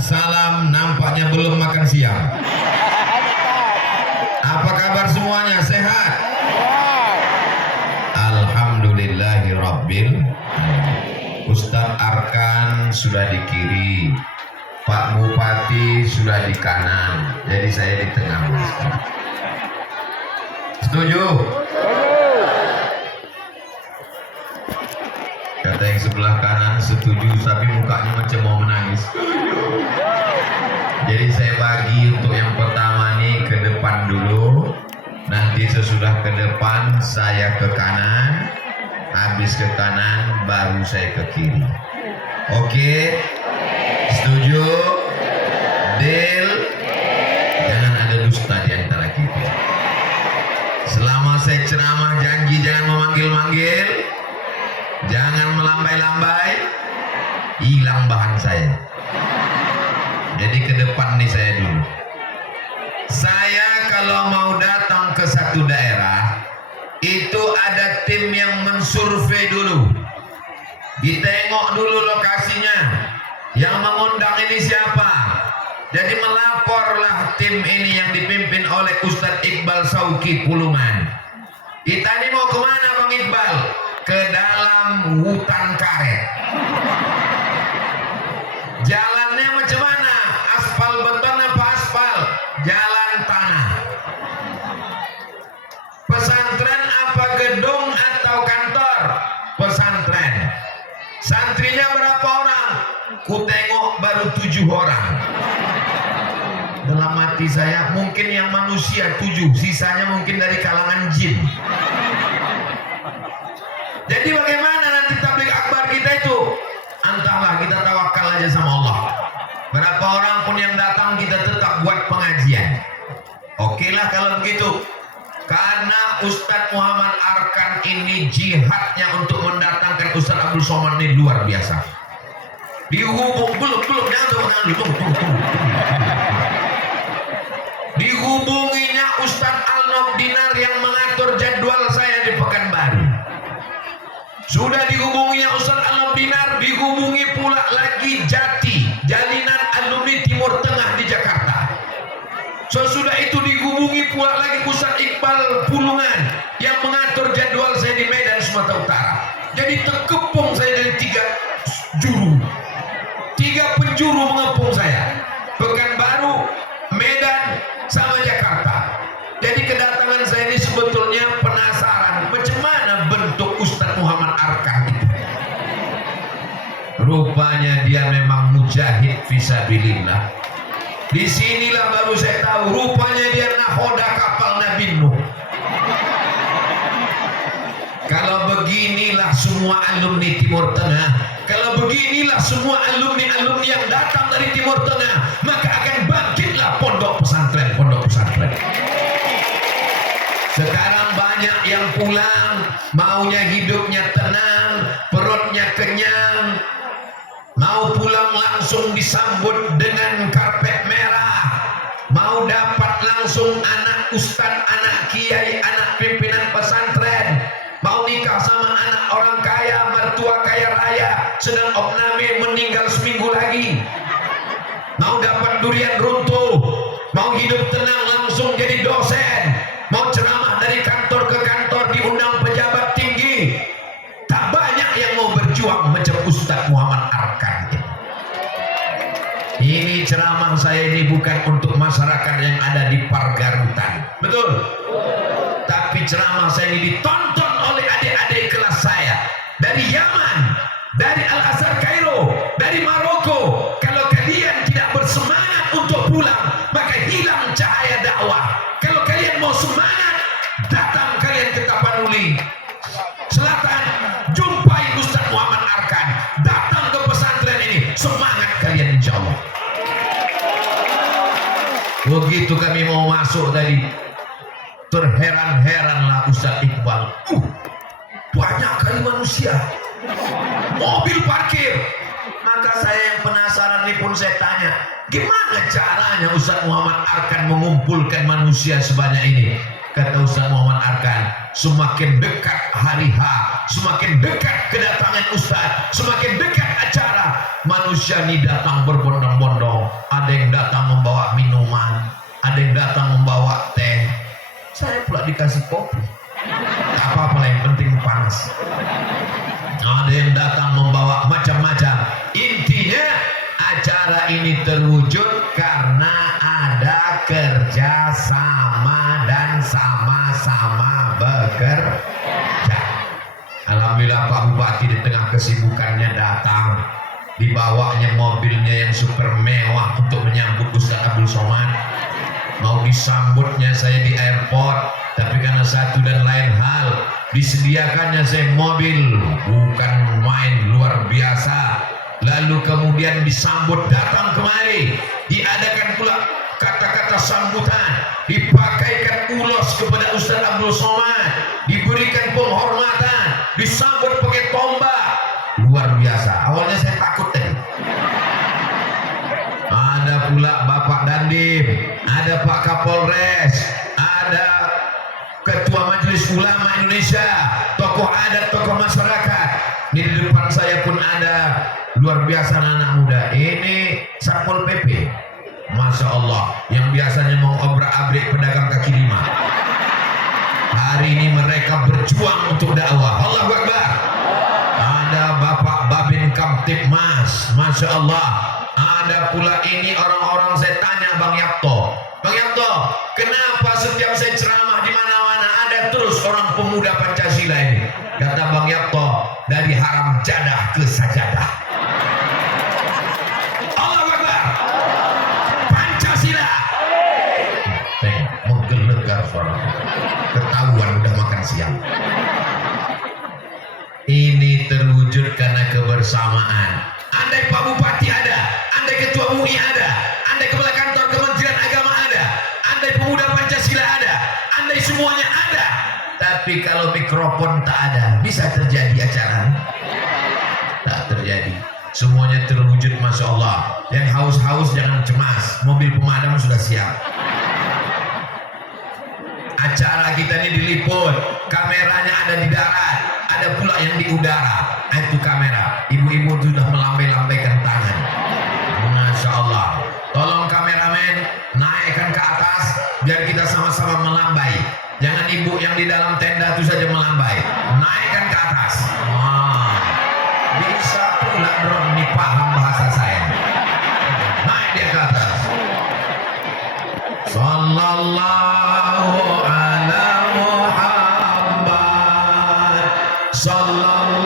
salam, nampaknya belum makan siang. Apa kabar semuanya? Sehat? Alhamdulillahirabbil. Ustadz Arkan sudah di kiri, Pak Bupati sudah di kanan, jadi saya di tengah. Setuju? Kata yang sebelah kanan setuju, tapi mukanya macam mau menangis. Jadi saya bagi untuk yang pertama nih ke depan dulu, nanti sesudah ke depan saya ke kanan, habis ke kanan baru saya ke kiri. Oke? Setuju? Deal? Jangan ada dusta di antara kita. Selama saya ceramah janji jangan memanggil-manggil, jangan melambai-lambai, hilang bahan saya. Jadi ke depan nih saya dulu. Saya kalau mau datang ke satu daerah, itu ada tim yang mensurvei dulu. Ditengok dulu lokasinya. Yang mengundang ini siapa? Jadi melaporlah tim ini yang dipimpin oleh Ustadz Iqbal Sauki Pulungan. Kita ini mau kemana Bang Iqbal? Ke dalam hutan karet. Jalannya macam mana? Aspal beton apa aspal? Jalan tanah. Pesantren apa gedung atau kantor? Pesantren. Santrinya berapa orang? Ku tengok baru 7 orang. Dalam hati saya mungkin yang manusia 7, sisanya mungkin dari kalangan jin. Jadi bagaimana nanti tabligh akbar kita itu? Entahlah, kita tawakal aja sama Allah. Berapa orang pun yang datang kita tetap buat pengajian. Oke lah kalau begitu. Karena Ustadz Muhammad Arkan ini jihadnya untuk mendatangkan Ustadz Abdul Somad ini luar biasa. Dihubung belum dihubunginya Ustadz Al-Nob Dinar yang mengatur jadwal saya di Pekanbaru. Sudah dihubunginya Ustadz Al-Nob Dinar, dihubungi pula lagi Jati, Jalinan Alumni Timur Tengah di Jakarta. Sesudah itu dihubungi pula lagi Ustadz Iqbal Pulungan yang mengatur jadwal saya di Medan Sumatera Utara. Jadi terkepung saya dari 3 juru. 3 penjuru mengepung saya. Pekanbaru, Medan, sama Jakarta. Jadi kedatangan saya ini sebetulnya penasaran macam mana bentuk Ustadz Muhammad Arkan itu. Rupanya dia memang mujahid fisabilillah. Disinilah baru saya tahu rupanya dia nahoda kapal Nabi Nuh. Kalau beginilah semua alumni Timur Tengah, kalau beginilah semua alumni-alumni yang datang dari Timur Tengah, maka akan bangkitlah pondok pesantren. Sekarang banyak yang pulang, maunya hidupnya tenang, perutnya kenyang, mau pulang langsung disambut dengan karpet merah, mau dapat langsung anak ustadz, anak kiai, anak pimpinan pesantren, mau nikah sama anak orang kaya, mertua kaya raya, sedang opname meninggal seminggu lagi, mau dapat durian runtuh, mau hidup tenang langsung jadi dosen, mau ceramah dari kantor ke kantor diundang pejabat tinggi. Tak banyak yang mau berjuang macam Ustadz Muhammad Arkan. Ini ceramah saya ini bukan untuk masyarakat yang ada di Pargarutan, betul? Tapi ceramah saya ini ditonton oleh adik-adik kelas saya dari Yaman, dari Al-Azhar Kairo, dari Maroko. Kalau kalian tidak bersemangat untuk pulang, maka hilang cahaya dakwah. Kalau kalian mau semangat, datang kalian ke Tapanuli Selatan, jumpai Ustadz Muhammad Arkan, datang ke pesantren ini, semangat kalian insya Allah. Begitu kami mau masuk tadi, terheran-heranlah Ustadz Iqbal. Banyak kali manusia, mobil parkir. Maka saya yang penasaran ini pun saya tanya, gimana caranya Ustadz Muhammad Arkan mengumpulkan manusia sebanyak ini? Kata Ustadz Muhammad Arkan, semakin dekat hari H, semakin dekat kedatangan Ustadz, semakin dekat acara, manusia ini datang berbondong-bondong. dikasih kopi. Apa-apa yang penting panas. Ada yang datang membawa macam-macam. Intinya acara ini terwujud karena ada kerjasama dan sama-sama bekerja. Alhamdulillah Pak Bupati di tengah kesibukannya datang, dibawanya mobilnya yang super mewah untuk menyambut Ustaz Abdul Somad. Mau disambutnya saya di airport, tapi karena satu dan lain hal disediakannya saya mobil bukan main, luar biasa. Lalu kemudian disambut datang kemari, diadakan pula kata-kata sambutan, dipakaikan ulos kepada Ustaz Abdul Somad, diberikan penghormatan, disambut pakai tombak, luar biasa. Awalnya saya takut tadi. Ada pula Bapak Dandim, ada Pak Kapolres, ada Ketua Majelis Ulama Indonesia, tokoh adat, tokoh masyarakat. Di depan saya pun ada, luar biasa anak muda. Ini Satpol PP, Masya Allah, yang biasanya mau obrak-abrik pedagang kaki lima. Hari ini mereka berjuang untuk dakwah. Allahu Akbar. Ada Bapak Babin Kamtipmas, Masya Allah. Ada pula ini orang-orang, saya tanya Bang Yapto, Bang Yapto, kenapa setiap saya ceramah di mana-mana ada terus orang pemuda Pancasila ini? Kata Bang Yapto, dari haram jadah ke sajadah. Allahu Akbar. Pancasila. Menggelegar suara. Ketahuan udah makan siang. Ini terwujud karena kebersamaan. Andai Pak Bupati ada, andai Ketua MUI ada, andai Kepala Kantor Kementerian Agama ada, andai pemuda Pancasila ada, andai semuanya ada, tapi kalau mikrofon tak ada, bisa terjadi acara? Tak terjadi. Semuanya terwujud, Masya Allah. Yang haus-haus jangan cemas, mobil pemadam sudah siap. Acara kita ini diliput, kameranya ada di darat, ada pula yang di udara. Itu kamera, ibu-ibu sudah melambai-lambaikan tangan. Masya Allah. Tolong kameramen naikkan ke atas biar kita sama-sama melambai. Jangan ibu yang di dalam tenda itu saja melambai. Naikkan ke atas. Wah, bisa pula drone ini paham bahasa saya. Naik dia ke atas. Sallallahu ala Muhammad. Sallallahu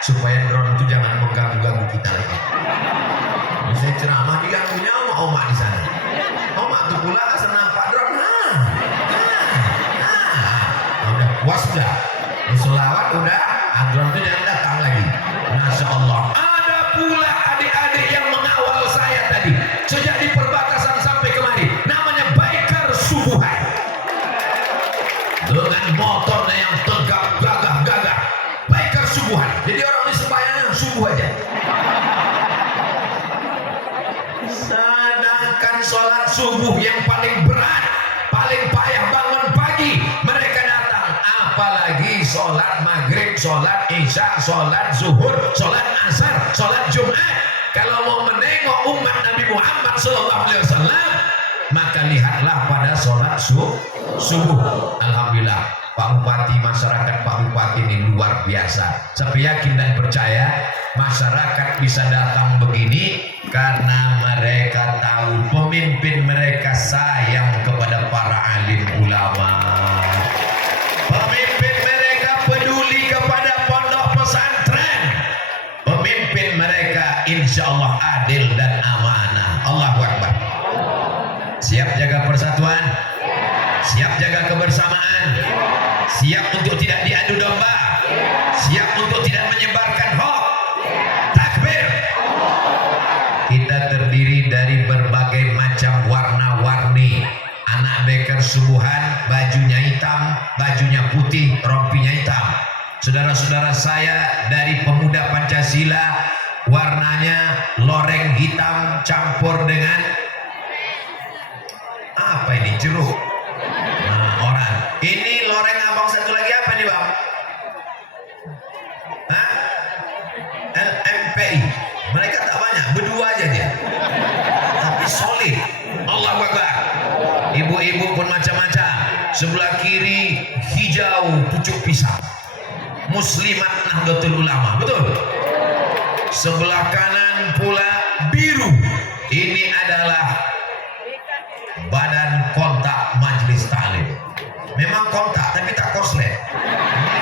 supaya drone itu jangan mengganggu-ganggu kita lagi. Saya ceramah diganggunya sama Oma di sana. Oma tuh pula senang Pak drone. Udah puas udah. Selawat udah, drone itu jangan datang lagi. Masya Allah. Ada pula adik-adik yang mengawal saya tadi sejak di perbatasan sampai kemari. Namanya Biker Subuhan. Dengan motornya yang tegap, gagah. Biker Subuhan. Jadi orang ini sembahyangnya subuh aja. Sedangkan sholat subuh yang paling berat, paling payah bangun pagi, mereka datang. Apalagi sholat maghrib, sholat isya, sholat zuhur, sholat asar, sholat jumat. Kalau mau menengok umat Nabi Muhammad SAW, maka lihatlah pada sholat subuh. Alhamdulillah. Pak Bupati, masyarakat Pak Bupati ini luar biasa. Saya yakin dan percaya masyarakat bisa datang begini karena mereka tahu pemimpin mereka sayang kepada para alim ulama. Pemimpin mereka peduli kepada pondok pesantren. Pemimpin mereka insya Allah adil dan amanah. Allahu Akbar. Siap jaga persatuan? Siap jaga kebersamaan? Siap untuk tidak diadu domba? Siap untuk tidak menyebarkan hoax? Takbir. Kita terdiri dari berbagai macam warna-warni. Anak beker subuhan, bajunya hitam, bajunya putih, rompinya hitam. Saudara-saudara saya dari pemuda Pancasila, warnanya loreng hitam campur dengan apa ini, jeruk. Nah, orang ini loreng abang satu lagi apa nih bang? Hah? LMPI. Mereka tak banyak, berdua aja dia, tapi solid. Allahu Akbar. Ibu-ibu pun macam-macam. Sebelah kiri hijau pucuk pisang, Muslimat Nahdlatul Ulama, betul. Sebelah kanan pula biru, ini adalah Badan Kontak Majelis Taklim. Memang kontak tapi tak koslet.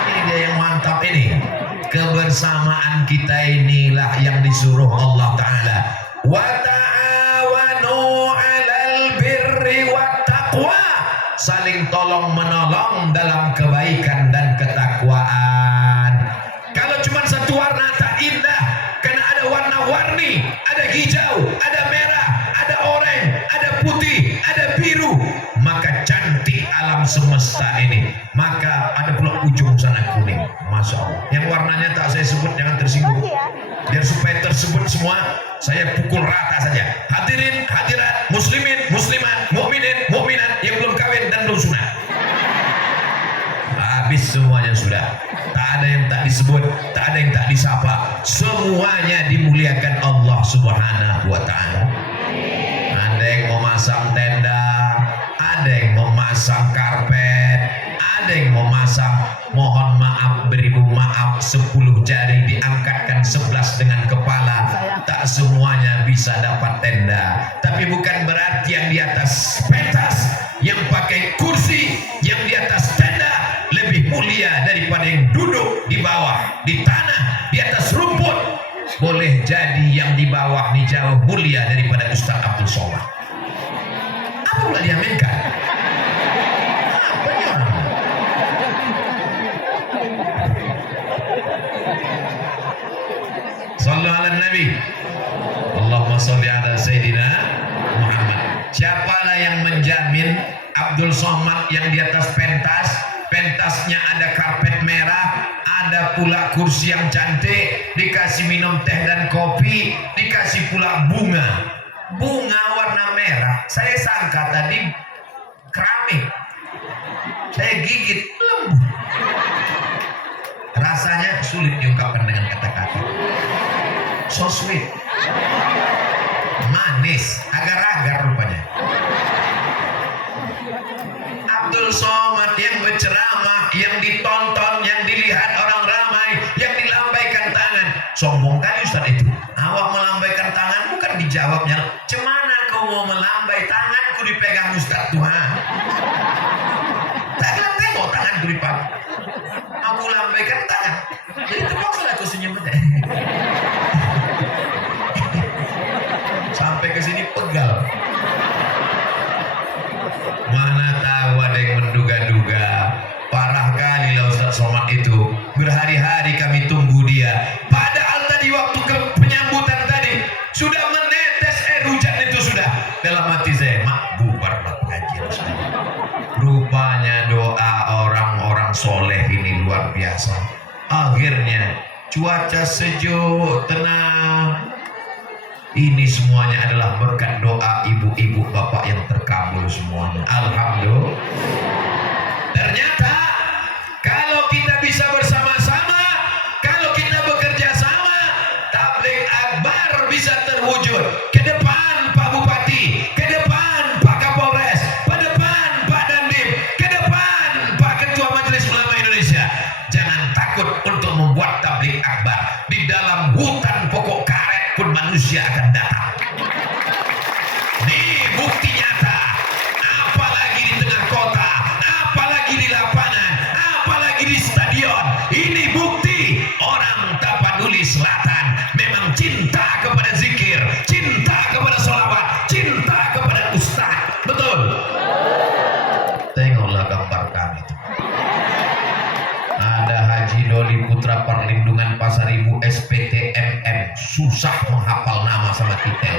Ini dia yang mantap ini. Kebersamaan kita inilah yang disuruh Allah Ta'ala. Wa ta'awanu 'alal birri wat taqwa. Saling tolong menolong dalam kebaikan dan ketakwaan. Kalau cuma satu warna tak indah, karena ada warna-warni, ada hijau, ada merah, ada oranye, ada putih, ada biru, maka cantik alam semesta ini. Maka ada pula ujung sana kuning, masya Allah. Yang warnanya tak saya sebut, jangan tersinggung. Biar supaya tersebut semua, saya pukul rata saja. Hadirin, hadirat, muslimin, muslimat, mukminin, mukminat yang belum kawin dan belum sunat. Habis semuanya sudah. Tak ada yang tak disebut, tak ada yang tak disapa. Semuanya dimuliakan Allah Subhanahu wa Ta'ala. Ada yang memasang tenda, ada yang memasang karpet, ada yang memasang mohon maaf beribu maaf 10 jari diangkatkan 11 dengan kepala. Tak semuanya bisa dapat tenda, tapi bukan berarti yang di atas pentas, yang pakai kursi, yang di atas tenda lebih mulia daripada yang duduk di bawah, di tanah, di atas rumput. Boleh jadi yang di bawah ini jauh mulia daripada Ustaz Abdul Somad. Apa pula diaminkan? Apa ya? Sallu ala Nabi. Allahumma salli ala Sayyidina Muhammad. Siapalah yang menjamin Abdul Somad yang di atas pentas, pentasnya ada karpet merah, ada pula kursi yang cantik, dikasih minum teh dan kopi, dikasih pula bunga warna merah. Saya sangka tadi keramik, saya gigit lembut, rasanya sulit diungkapkan dengan kata-kata. So sweet, manis, agar-agar rupanya. Abdul Somad yang berceramah, yang ditonton, yang dilihat orang ramai, yang dilambaikan tangan. Sombong kali Ustaz itu. Awak melambaikan tangan bukan dijawabnya. Cemana kau mau melambai tanganku dipegang Ustaz Tuhan? Tak kena tengok tanganku dipakai. Aku lambaikan tangan. Jadi terpaksa aku senyum aja. Sampai ke sini pegal. Mana tahu ada yang menduga-duga. Parah kali lah Ustaz Somad itu. Berhari-hari kami tunggu dia. Padahal tadi waktu penyambutan tadi sudah menetes air hujan itu sudah. Dalam hati saya, mak bubar pengajian saya. Rupanya doa orang-orang soleh ini luar biasa. Akhirnya cuaca sejuk, tenang. Ini semuanya adalah berkat doa ibu-ibu bapak yang terkabul semuanya. Alhamdulillah. Ternyata kalau kita bisa bersama-sama, kalau kita bekerja sama, tabligh akbar bisa terwujud. Ke depan Pak Bupati, ke depan Pak Kapolres, ke depan Pak Dandim, ke depan Pak Ketua Majelis Ulama Indonesia. Jangan takut untuk membuat tabligh akbar. Di dalam hutan pokok karet pun manusia akan datang. Nih bukti nyata. Apalagi di tengah kota, apalagi di lapangan. Kepala Perlindungan Pasar Ibu SPTMM, susah menghafal nama sama titel.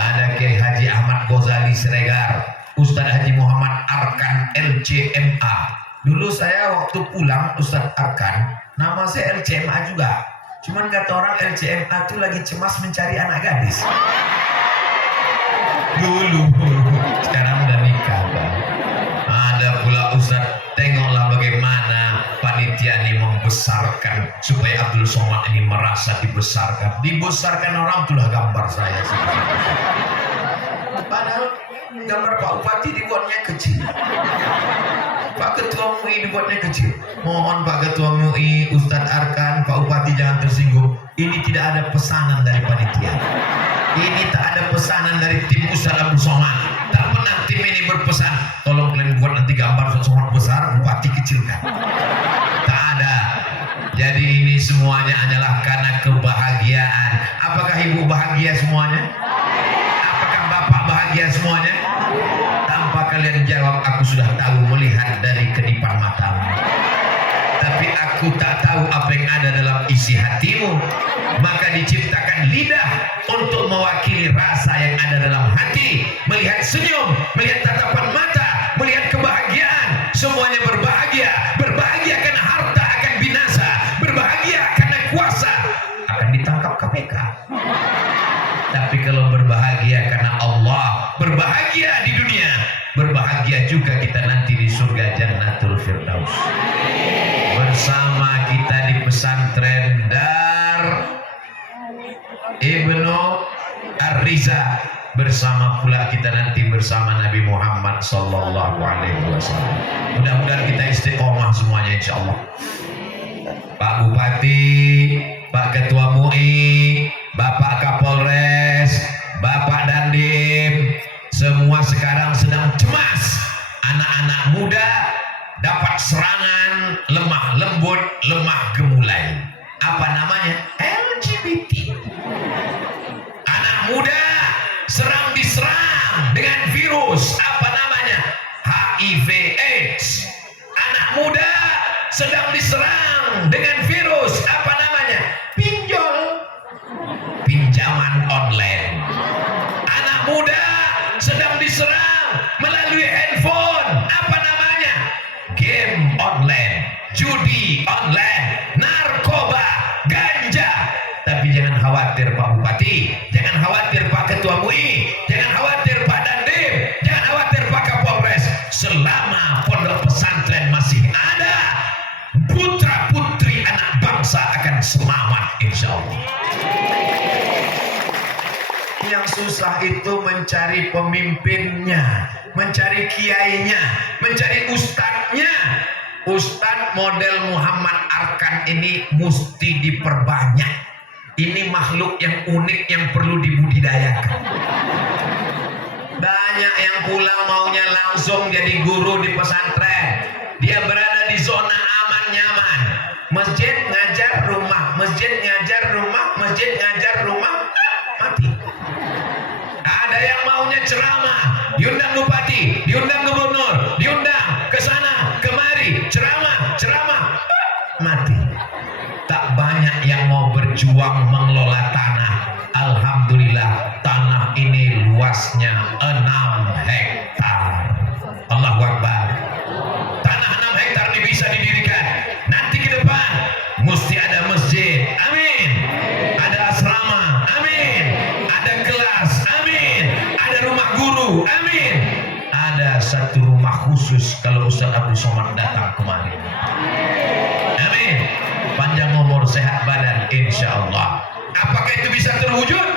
Ada Kiai Haji Ahmad Ghazali Siregar, Ustadz Haji Muhammad Arkan LCMA. Dulu saya waktu pulang Ustadz Arkan, nama saya LCMA juga. Cuman kata orang LCMA tuh lagi cemas mencari anak gadis. Dulu, sekarang udah nikah, Bang. Ada pula Ustadz, tengoklah bagaimana panitia ini membesarkan supaya Abdul Somad ini merasa dibesarkan. Dibesarkan orang itulah gambar saya. Padahal gambar Pak Bupati dibuatnya kecil, Pak Ketua MUI dibuatnya kecil. Mohon Pak Ketua MUI, Ustadz Arkan, Pak Bupati jangan tersinggung. Ini tidak ada pesanan dari panitia. Ini tak ada pesanan dari tim Ustadz Abdul Somad. Tak pernah tim ini berpesan, tolong kalian buat nanti gambar Ustadz Somad besar, Bupati kecilkan. Tak ada. Jadi ini semuanya hanyalah karena kebahagiaan. Apakah ibu bahagia semuanya? Apakah bapak bahagia semuanya? Tanpa kalian jawab, aku sudah tahu melihat dari kedipan matamu. Tapi aku tak tahu apa yang ada dalam isi hatimu. Maka diciptakan lidah untuk mewakili rasa yang ada dalam hati. Melihat senyum, melihat tatapan mata, melihat kebahagiaan. Semuanya berbahagia. Berbahagia karena harta akan binasa. Berbahagia karena kuasa akan ditangkap KPK. Tapi kalau berbahagia karena Allah, berbahagia di dunia, berbahagia juga kita nanti di surga Jannatul Firdaus. Bersama kita di pesantren Dar Ibnu Ar-Riza, bersama pula kita nanti bersama Nabi Muhammad Sallallahu Alaihi Wasallam. Mudah-mudahan kita istiqomah semuanya, insya Allah. Pak Bupati, Pak Ketua MUI, Bapak Kapolres, Bapak Dandim, semua sekarang sedang cemas. Anak-anak muda dapat serangan lemah lembut, lemah gemulai. Apa namanya? LGBT. Anak muda diserang dengan virus. Apa namanya? HIV AIDS. Anak muda sedang diserang dengan virus. Apa namanya? Pinjol. Pinjaman online. Anak muda sedang diserang melalui handphone. Apa namanya? Game online, judi online, narkoba, ganja. Tapi jangan khawatir Pak Bupati, jangan khawatir Pak Ketua MUI, jangan khawatir Pak Dandim, jangan khawatir Pak Kapolres. Selama pondok pesantren masih ada, putra putri anak bangsa akan selamat, insya Allah. Yang susah itu mencari pemimpinnya, mencari kiainya, mencari ustadznya. Ustadz model Muhammad Arkan ini mesti diperbanyak. Ini makhluk yang unik yang perlu dibudidayakan. Banyak yang pulang maunya langsung jadi guru di pesantren. Dia berada di zona aman nyaman. Masjid ngajar rumah, masjid ngajar rumah, masjid ngajar rumah, mati. Ada yang maunya ceramah, diundang bupati, diundang gubernur, diundang ke sana kemari, ceramah, mati. Tak banyak yang mau berjuang mengelola tanah. Alhamdulillah tanah ini luasnya 6 hektar. Allahu Akbar. Tanah 6 hektar ini bisa didirikan. Nanti ke depan mesti ada masjid, amin. Ada asrama, amin. Ada kelas, amin. Ada rumah guru, amin. Ada satu rumah khusus kalau Ustadz Abdul Somad datang kemari. Amin. Panjang umur, sehat badan, insya Allah. Apakah itu bisa terwujud?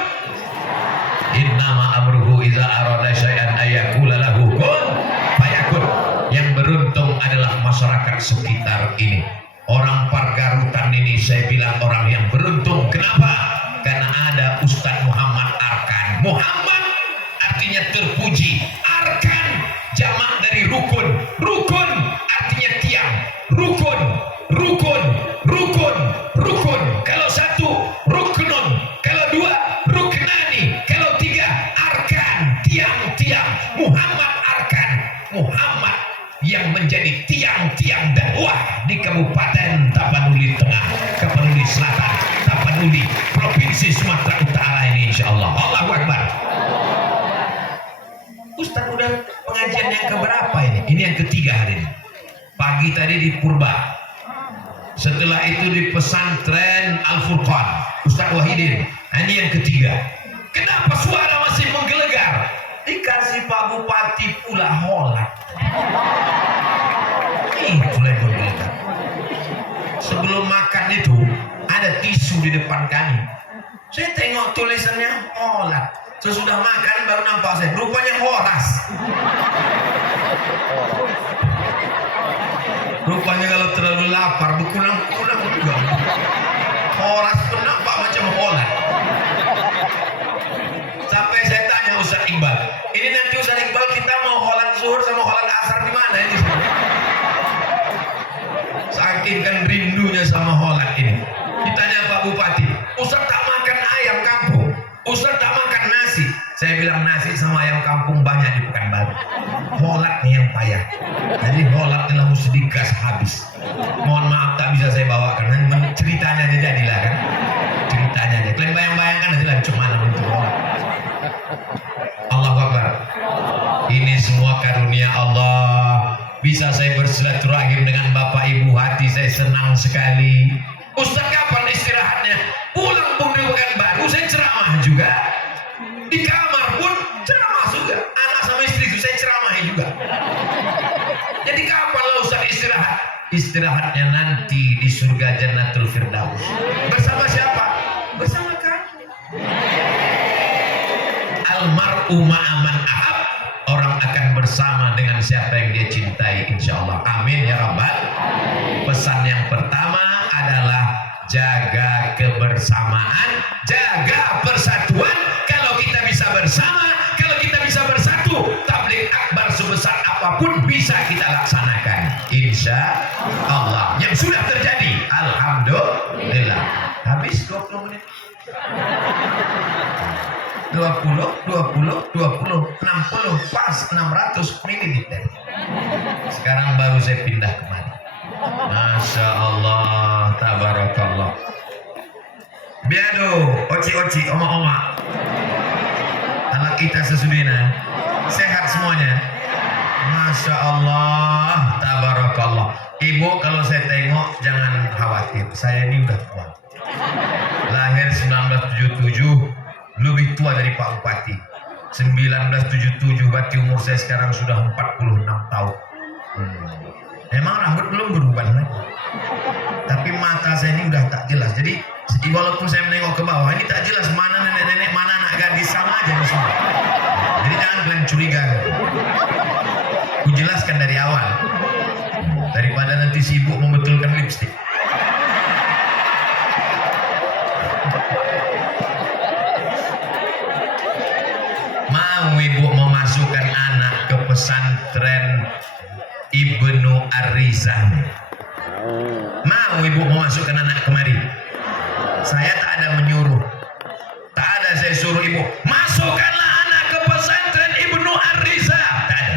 Innama amruhu iza arada syai'an ayakula lahu kun fayakun. Yang beruntung adalah masyarakat sekitar ini. Orang Pargarutan ini saya bilang orang yang beruntung. Kenapa? Karena ada Ustadz Muhammad Arkan. Muhammad artinya terpuji. Arkan jamak dari rukun. Rukun artinya tiang. Rukun. Kalau satu, ruknun. Kalau dua, ruknani. Kalau tiga, arkan. Tiang. Muhammad Arkan. Muhammad yang menjadi tiang-tiang dakwah di Kabupaten Tapanuli Tengah, Tapanuli Selatan, Tapanuli, Provinsi Sumatera Utara ini, insya Allah. Allahu Akbar. Ustaz udah pengajian yang keberapa ini? Ini yang ketiga hari ini. Pagi tadi di Purba, setelah itu di pesantren Al-Furqan Ustaz Wahidin. Ini yang ketiga. Kenapa suara masih menggelegar? Dikasih Pak Bupati pula holat. Itulah yang menggelegar. Sebelum makan itu ada tisu di depan kami. Saya tengok tulisannya holat. Sesudah makan baru nampak saya. Rupanya horas. Rupanya kalau terlalu lapar berkurang-kurang juga. Horas pun nampak macam holat. Sampai saya tanya Ustaz Iqbal, ini nanti Ustaz Iqbal kita mau holat zuhur sama holat asar di mana ini? Saking kan rindunya sama holat ini. Ditanya Pak Bupati, Ustaz tak makan ayam kampung, Ustaz tak makan nasi. Saya bilang nasi sama ayam kampung banyak di Pekanbaru. Holat nih yang payah. Jadi holat inilah mesti digas habis. Mohon maaf tak bisa saya bawakan. Ceritanya aja jadilah kan. Ceritanya aja. Kalian bayang-bayangkan nanti lah cuma untuk holat. Allahu Akbar. Ini semua karunia Allah. Bisa saya bersilaturahim dengan Bapak Ibu, hati saya senang sekali. Ustaz kapan istirahatnya? Pulang pun di Pekanbaru saya ceramah juga. Di kamar pun ceramah juga. Anak sama istri itu saya ceramahi juga. Jadi kapan lah Ustaz istirahat? Istirahatnya nanti di surga Jannatul Firdaus. Bersama siapa? Bersama kami. Almar'u ma'aman ahab. Orang akan bersama dengan siapa yang dia cintai, insya Allah. Amin ya Rabbal. Pesan yang pertama adalah jaga kebersamaan, jaga persatuan. Kalau kita bisa bersama, kalau kita bisa bersatu, tabligh akbar sebesar apapun bisa kita laksanakan, insya Allah. Yang sudah terjadi, alhamdulillah. Habis 20 menit. 20, 60, pas 600 ml. Sekarang baru saya pindah kemari. Masya Allah, tabarakallah. Biado, oci-oci, oma-oma. Anak kita sesudina sehat semuanya. Masya Allah, tabarakallah. Ibu kalau saya tengok jangan khawatir. Saya ini udah tua. Lahir 1977. Lebih tua dari Pak Bupati. 1977 berarti umur saya sekarang sudah 46 tahun. Emang rambut belum berubah lagi. Tapi mata saya ini udah tak jelas. Jadi walaupun saya menengok ke bawah ini tak jelas mana nenek-nenek, mana anak gadis, sama aja semua. Jadi jangan kalian curiga. Ku jelaskan dari awal. Daripada nanti sibuk membetulkan lipstik. Mau ibu memasukkan anak ke pesantren Ibnu Ar-Rizan? Mau ibu memasukkan anak kemari? Saya tak ada menyuruh, tak ada saya suruh ibu masukkanlah anak ke pesantren Ibnu Ar-Rizan. Tak ada.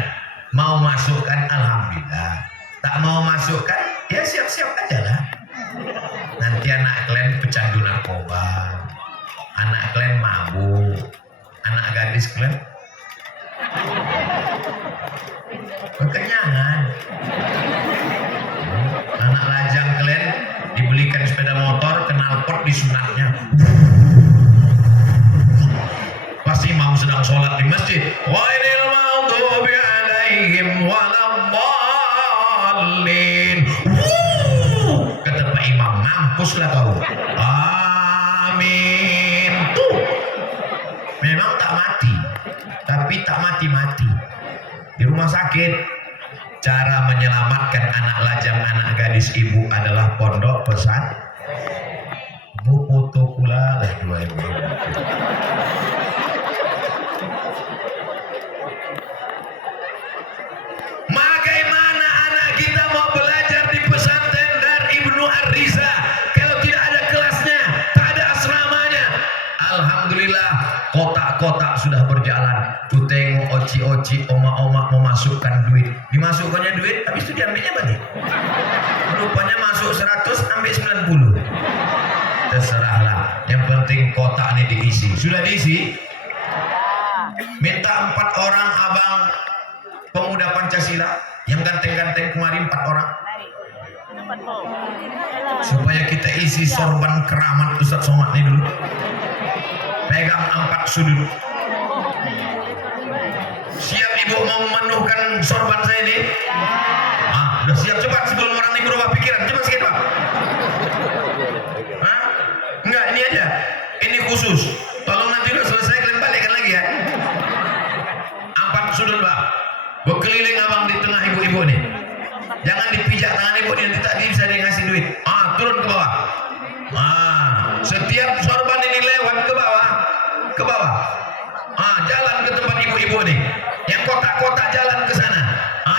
Mau masukkan, alhamdulillah. Tak mau masukkan, ya siap-siap aja lah. Nanti anak kalian pecandu narkoba, anak kalian mabuk, anak gadis kalian kekenyangan, anak lajang kalian dibelikan sepeda motor, knalpot disunatnya. Pasti imam sedang sholat di masjid. Ghairil maghdubi alaihim waladdallin. Kata Pak Imam, mampuslah kau. Amin. Tuh. Memang tak mati, tapi tak mati-mati. Di rumah sakit, cara menyelamatkan anak lajang, anak gadis ibu adalah pondok pesantren. Bu foto pula lah dua ibu. Bagaimana anak kita mau belajar di pesantren Dar Ibnu Ar-Riza kalau tidak ada kelasnya, tak ada asramanya? Alhamdulillah, kotak kotak sudah berjalan. Ku tengok oci-oci, oma-oma memasukkan duit. Dimasukkannya duit, habis itu diambilnya balik. Rupanya masuk 100, ambil 90. Terserahlah. Yang penting kotak ini diisi. Sudah diisi? Minta 4 orang abang pemuda Pancasila yang ganteng-ganteng kemarin 4 orang. Supaya kita isi sorban keramat Ustaz Somad ini dulu. Pegang 4 sudut. Siap ibu mau memenuhkan sorban saya ini? Udah siap, cepat sebelum orang ini berubah pikiran. Cepat sikit Pak. Enggak, ini aja. Ini khusus. Tolong nanti udah selesai kalian balikkan lagi ya. 4 sudut Pak. Berkeliling abang di tengah ibu-ibu nih. Jangan dipijak tangan ibu nih, nanti tadi bisa dia ngasih duit. Turun ke bawah. Setiap sorban ini lewat ke bawah. Ke bawah. Jalan ke tempat ibu-ibu nih. Yang kotak-kotak jalan ke sana.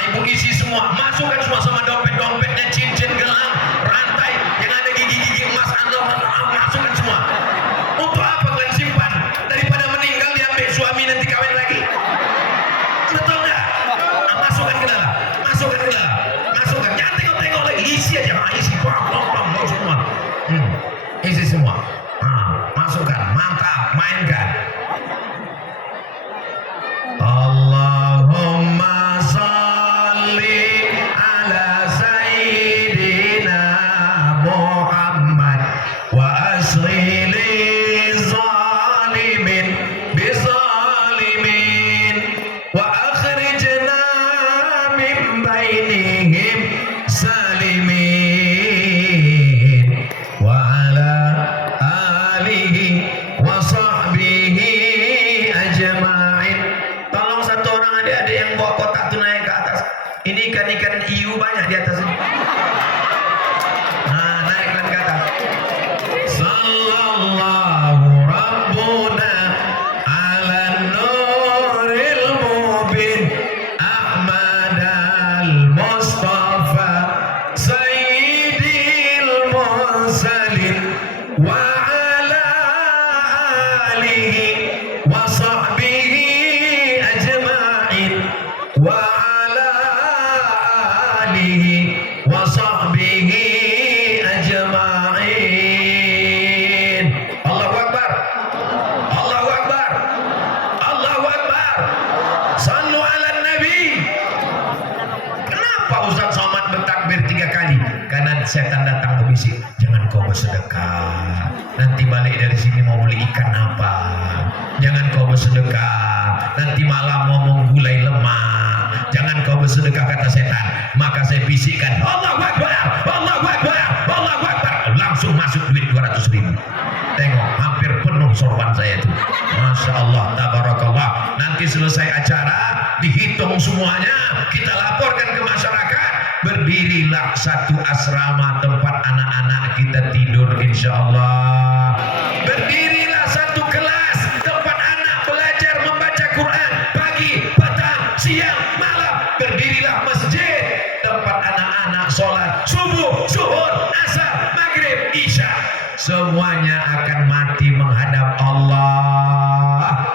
Ibu isi semua. Masukkan semua sama dompet-dompetnya, cincin, gelang, rantai, yang ada gigi-gigi emas, masukkan semua. Untuk apa kalian simpan? Daripada meninggal diambil suami nanti kawin lagi. Betul nggak? Masukkan ke dalam. Masukkan ke dalam. Masukkan. Jangan tengok-tengok lagi. Isi aja. Isi. Bang, semua. Isi semua. Masukkan. Mantap. Mainkan. Allahumma salli ala sayyidina Muhammad wa asli li zalimin bizalimin wa akhrijna min bainihim salimin wa ala alihi wa sahbihi ajma'in. Tolong satu orang adik-adik yang bawa kotak itu naik ke atas. Ini ikan-ikan hiu banyak di atas ini. Naikkan ke atas. Sallallahu Rabbuna ala nuril mubin Ahmad al-Mustafa Sayyidil Mursalin wa ala alihi wa sahbihi wa ala alihi wa sahbihi ajma'in. Allahu Akbar. Allahu Akbar. Allahu Akbar. Sallu ala Nabi. Kenapa Ustaz Somad bertakbir 3 kali? Karena setan datang berbisik, jangan kau bersedekah, nanti balik dari sini mau beli ikan apa. Jangan kau bersedekah, nanti malam mau menggulai lemak. Jangan kau bersedekah, kata setan. Maka saya bisikkan, Allahu Akbar, Allahu Akbar, Allahu Akbar. Langsung masuk duit 200.000. Tengok, hampir penuh sorban saya itu. Masya Allah, tabarakallah. Nanti selesai acara, dihitung semuanya, kita laporkan ke masyarakat. Berdirilah satu asrama tempat anak-anak kita tidur, insya Allah. Berdirilah satu kelas tempat anak belajar membaca Quran pagi, petang, siang, malam. Berdirilah masjid tempat anak-anak sholat subuh, zuhur, asar, maghrib, isya. Semuanya akan mati menghadap Allah.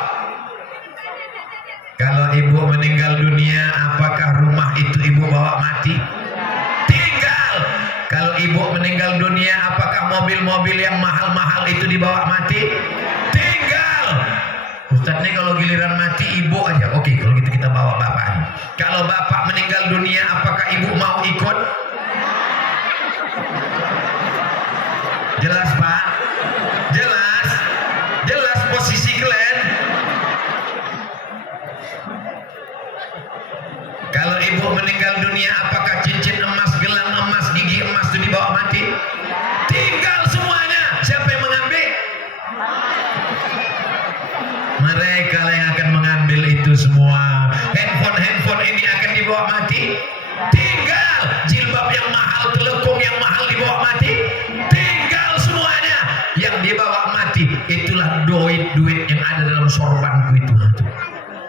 Kalau ibu meninggal dunia, apakah rumah itu ibu bawa mati? Tinggal. Kalau ibu meninggal dunia, apakah mobil-mobil yang mahal-mahal itu dibawa mati? Tinggal. Ustaz nih kalau giliran mati ibu aja. Oke, kalau gitu kita bawa bapak. Kalau bapak meninggal dunia, apakah ibu mau ikut? Jelas Pak? Jelas? Jelas posisi kalian? Kalau ibu meninggal dunia, apakah cincin emas, gelang emas, gigi emas itu dibawa mati? Tinggal semuanya. Siapa yang mengambil? Mereka yang akan mengambil itu semua. Handphone ini akan dibawa mati? Tinggal. Jilbab yang mahal, telekung yang mahal dibawa mati? Tinggal semuanya. Yang dibawa mati, itulah duit-duit yang ada dalam sorbanku itu.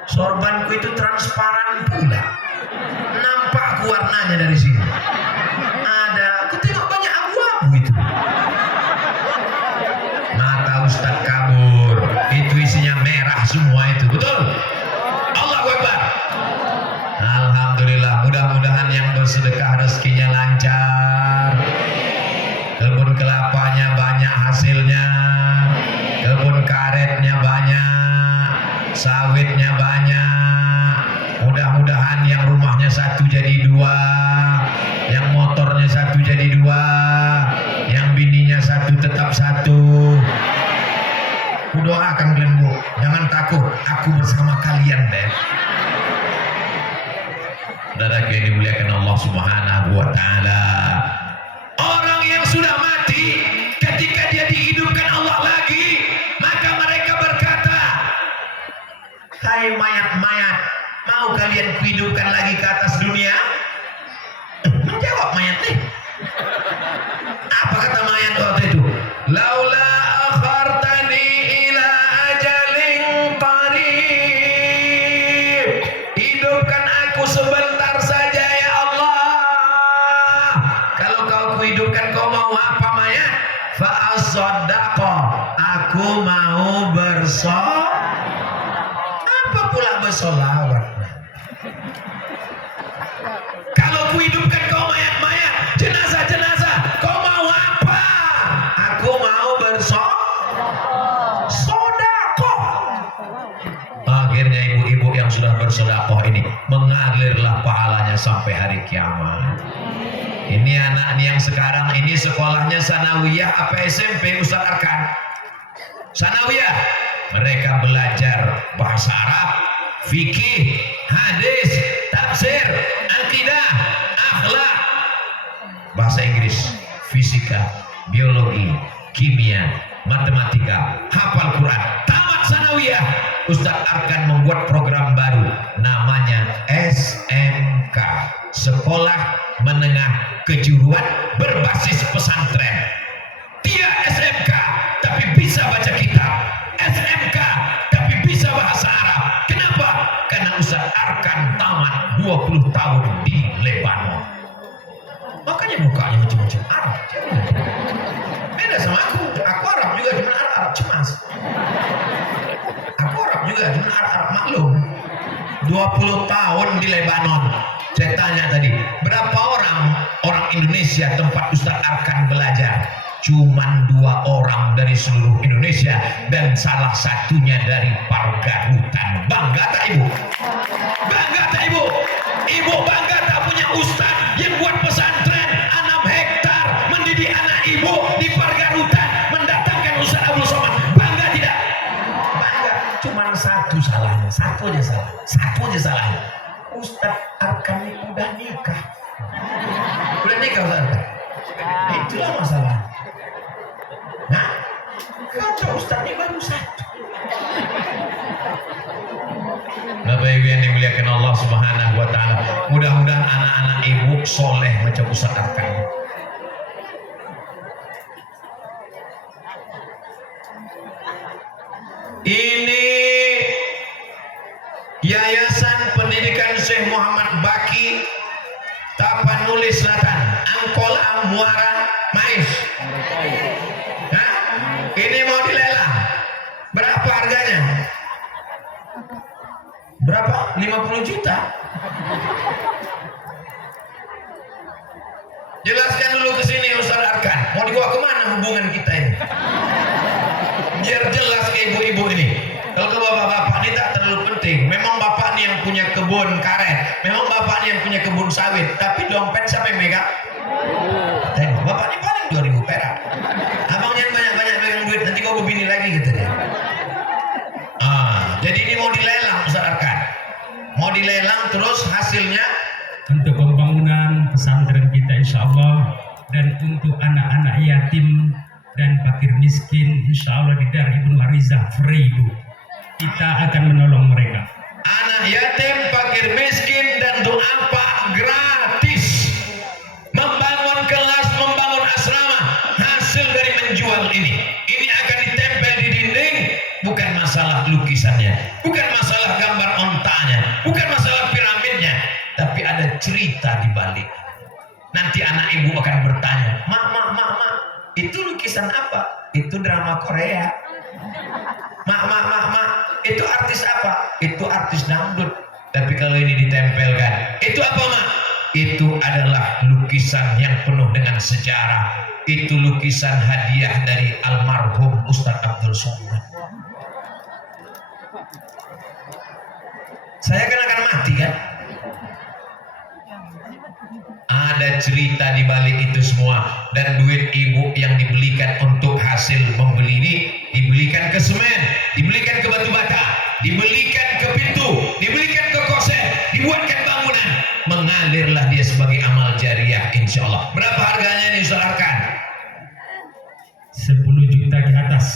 Sorbanku itu transparan pula. Nampak warnanya dari sini. Ada, aku tengok banyak abu-abu itu. Mata Ustaz kabur, itu isinya merah semua. hasilnya, kebun karetnya banyak, sawitnya banyak. Mudah-mudahan yang rumahnya satu jadi dua, yang motornya satu jadi dua, yang bininya satu tetap satu. Doakan kalian Bu, jangan takut, aku bersama kalian deh. Saudara yang dimuliakan Allah Subhanahu wa taala. Orang yang sudah mati ketika dia dihidupkan Allah lagi, maka mereka berkata, "Hai mayat-mayat, mau kalian kuhidupkan lagi ke atas dunia?" Menjawab mayat nih. Apa kata mayat waktu itu? Laula akhartani ila ajalin qarib. Hidupkan aku sebentar saja ya Allah. Kalau kau kuhidupkan, kau mau apa mayat? Fa asaddaqa. Aku mau apa pula bersolawat. Kalau kuhidupkan kau mayat-mayat, jenazah-jenazah, kau mau apa? Aku mau bersodakoh. Akhirnya ibu-ibu yang sudah bersodakoh ini mengalirlah pahalanya sampai hari kiamat. Ini anak yang sekarang ini sekolahnya sanawiyah apa SMP Ustaz Arkan? Sanawiyah. Mereka belajar bahasa Arab, fikih, hadis, tafsir, akidah, akhlak, bahasa Inggris, fisika, biologi, kimia, matematika, hafal Quran. Tamat sanawiyah, Ustaz Arkan membuat program baru namanya SMK, Sekolah Menengah Kejuruan Berbasis Pesantren. Dia SMK tapi bisa baca kitab, SMK tapi bisa bahasa Arab. Kenapa? Karena Ustaz Arkan tamat 20 tahun di Lebanon. Makanya mukanya macam-macam Arab. Beda sama aku Arab juga, cuma Arab cemas. Aku Arab juga, cuma Arab maklum. 20 tahun di Lebanon. Saya tanya tadi, berapa orang Indonesia tempat Ustaz Arkan belajar? Cuman 2 orang dari seluruh Indonesia, dan salah satunya dari Pargarutan. Bangga tak ibu? Bangga tak ibu? Ibu bangga tak punya ustaz yang buat pesantren 6 hektar mendidik anak ibu di Pargarutan, mendatangkan Ustaz Abdul Somad? Bangga tidak? Bangga. Cuman satu salahnya, satu aja salahnya. Ustaz Arkan ini udah nikah. Udah nikah Ustaz Arkan? Itulah masalah. Nah, kata Ustaznya baru satu. Bapak Ibu yang dimuliakan Allah Subhanahu wa taala, mudah-mudahan anak-anak ibu soleh macam Ustaz Arkan. Ini Yayasan Pendidikan Syekh Muhammad Baki, Tapanuli Selatan, Angkola, Muara, Mais. Ini mau dilelang. Berapa harganya? Berapa? 50 juta. Jelaskan dulu ke sini Ustaz Arkan. Mau dibawa kemana hubungan kita ini? Biar jelas ke ibu-ibu ini. Kalau ke bapak-bapak ini tak terlalu penting. Memang bapak ini yang punya kebun karet. Memang bapak ini yang punya kebun sawit. Tapi dompet siapa yang megang? Tengok, bapak ini paling 2.000 perak. Abangnya banyak-banyak pegang duit, nanti kau bini lagi gitu deh. Jadi ini mau dilelang Ustaz Arkan. Mau dilelang, terus hasilnya untuk pembangunan pesantren kita insya Allah, dan untuk anak-anak yatim dan fakir miskin insya Allah di Dar Ibnu Harizah free Bu. Kita akan menolong mereka. Anak yatim, fakir miskin, dan duafa gratis. Membangun kelas, membangun asrama, hasil dari menjual ini akan ditempel di dinding. Bukan masalah lukisannya, bukan masalah gambar ontanya, bukan masalah piramidnya, tapi ada cerita di balik. Nanti anak ibu akan bertanya, mak, itu lukisan apa? Itu drama Korea. Mak, itu artis apa? Itu artis dangdut. Tapi kalau ini ditempelkan, itu apa mak? itu adalah lukisan yang penuh dengan sejarah. Itu lukisan hadiah dari almarhum Ustadz Abdul Somad. Saya kan akan mati kan? Ada cerita di balik itu semua, dan duit ibu yang dibelikan untuk hasil membeli ini dibelikan ke semen, dibelikan ke batu bata, dibelikan ke pintu, dibelikan ke koset, dibuatkan bangunan, mengalirlah dia sebagai amal jariah insya Allah. Berapa harganya nih usahakan? 10 juta di atas.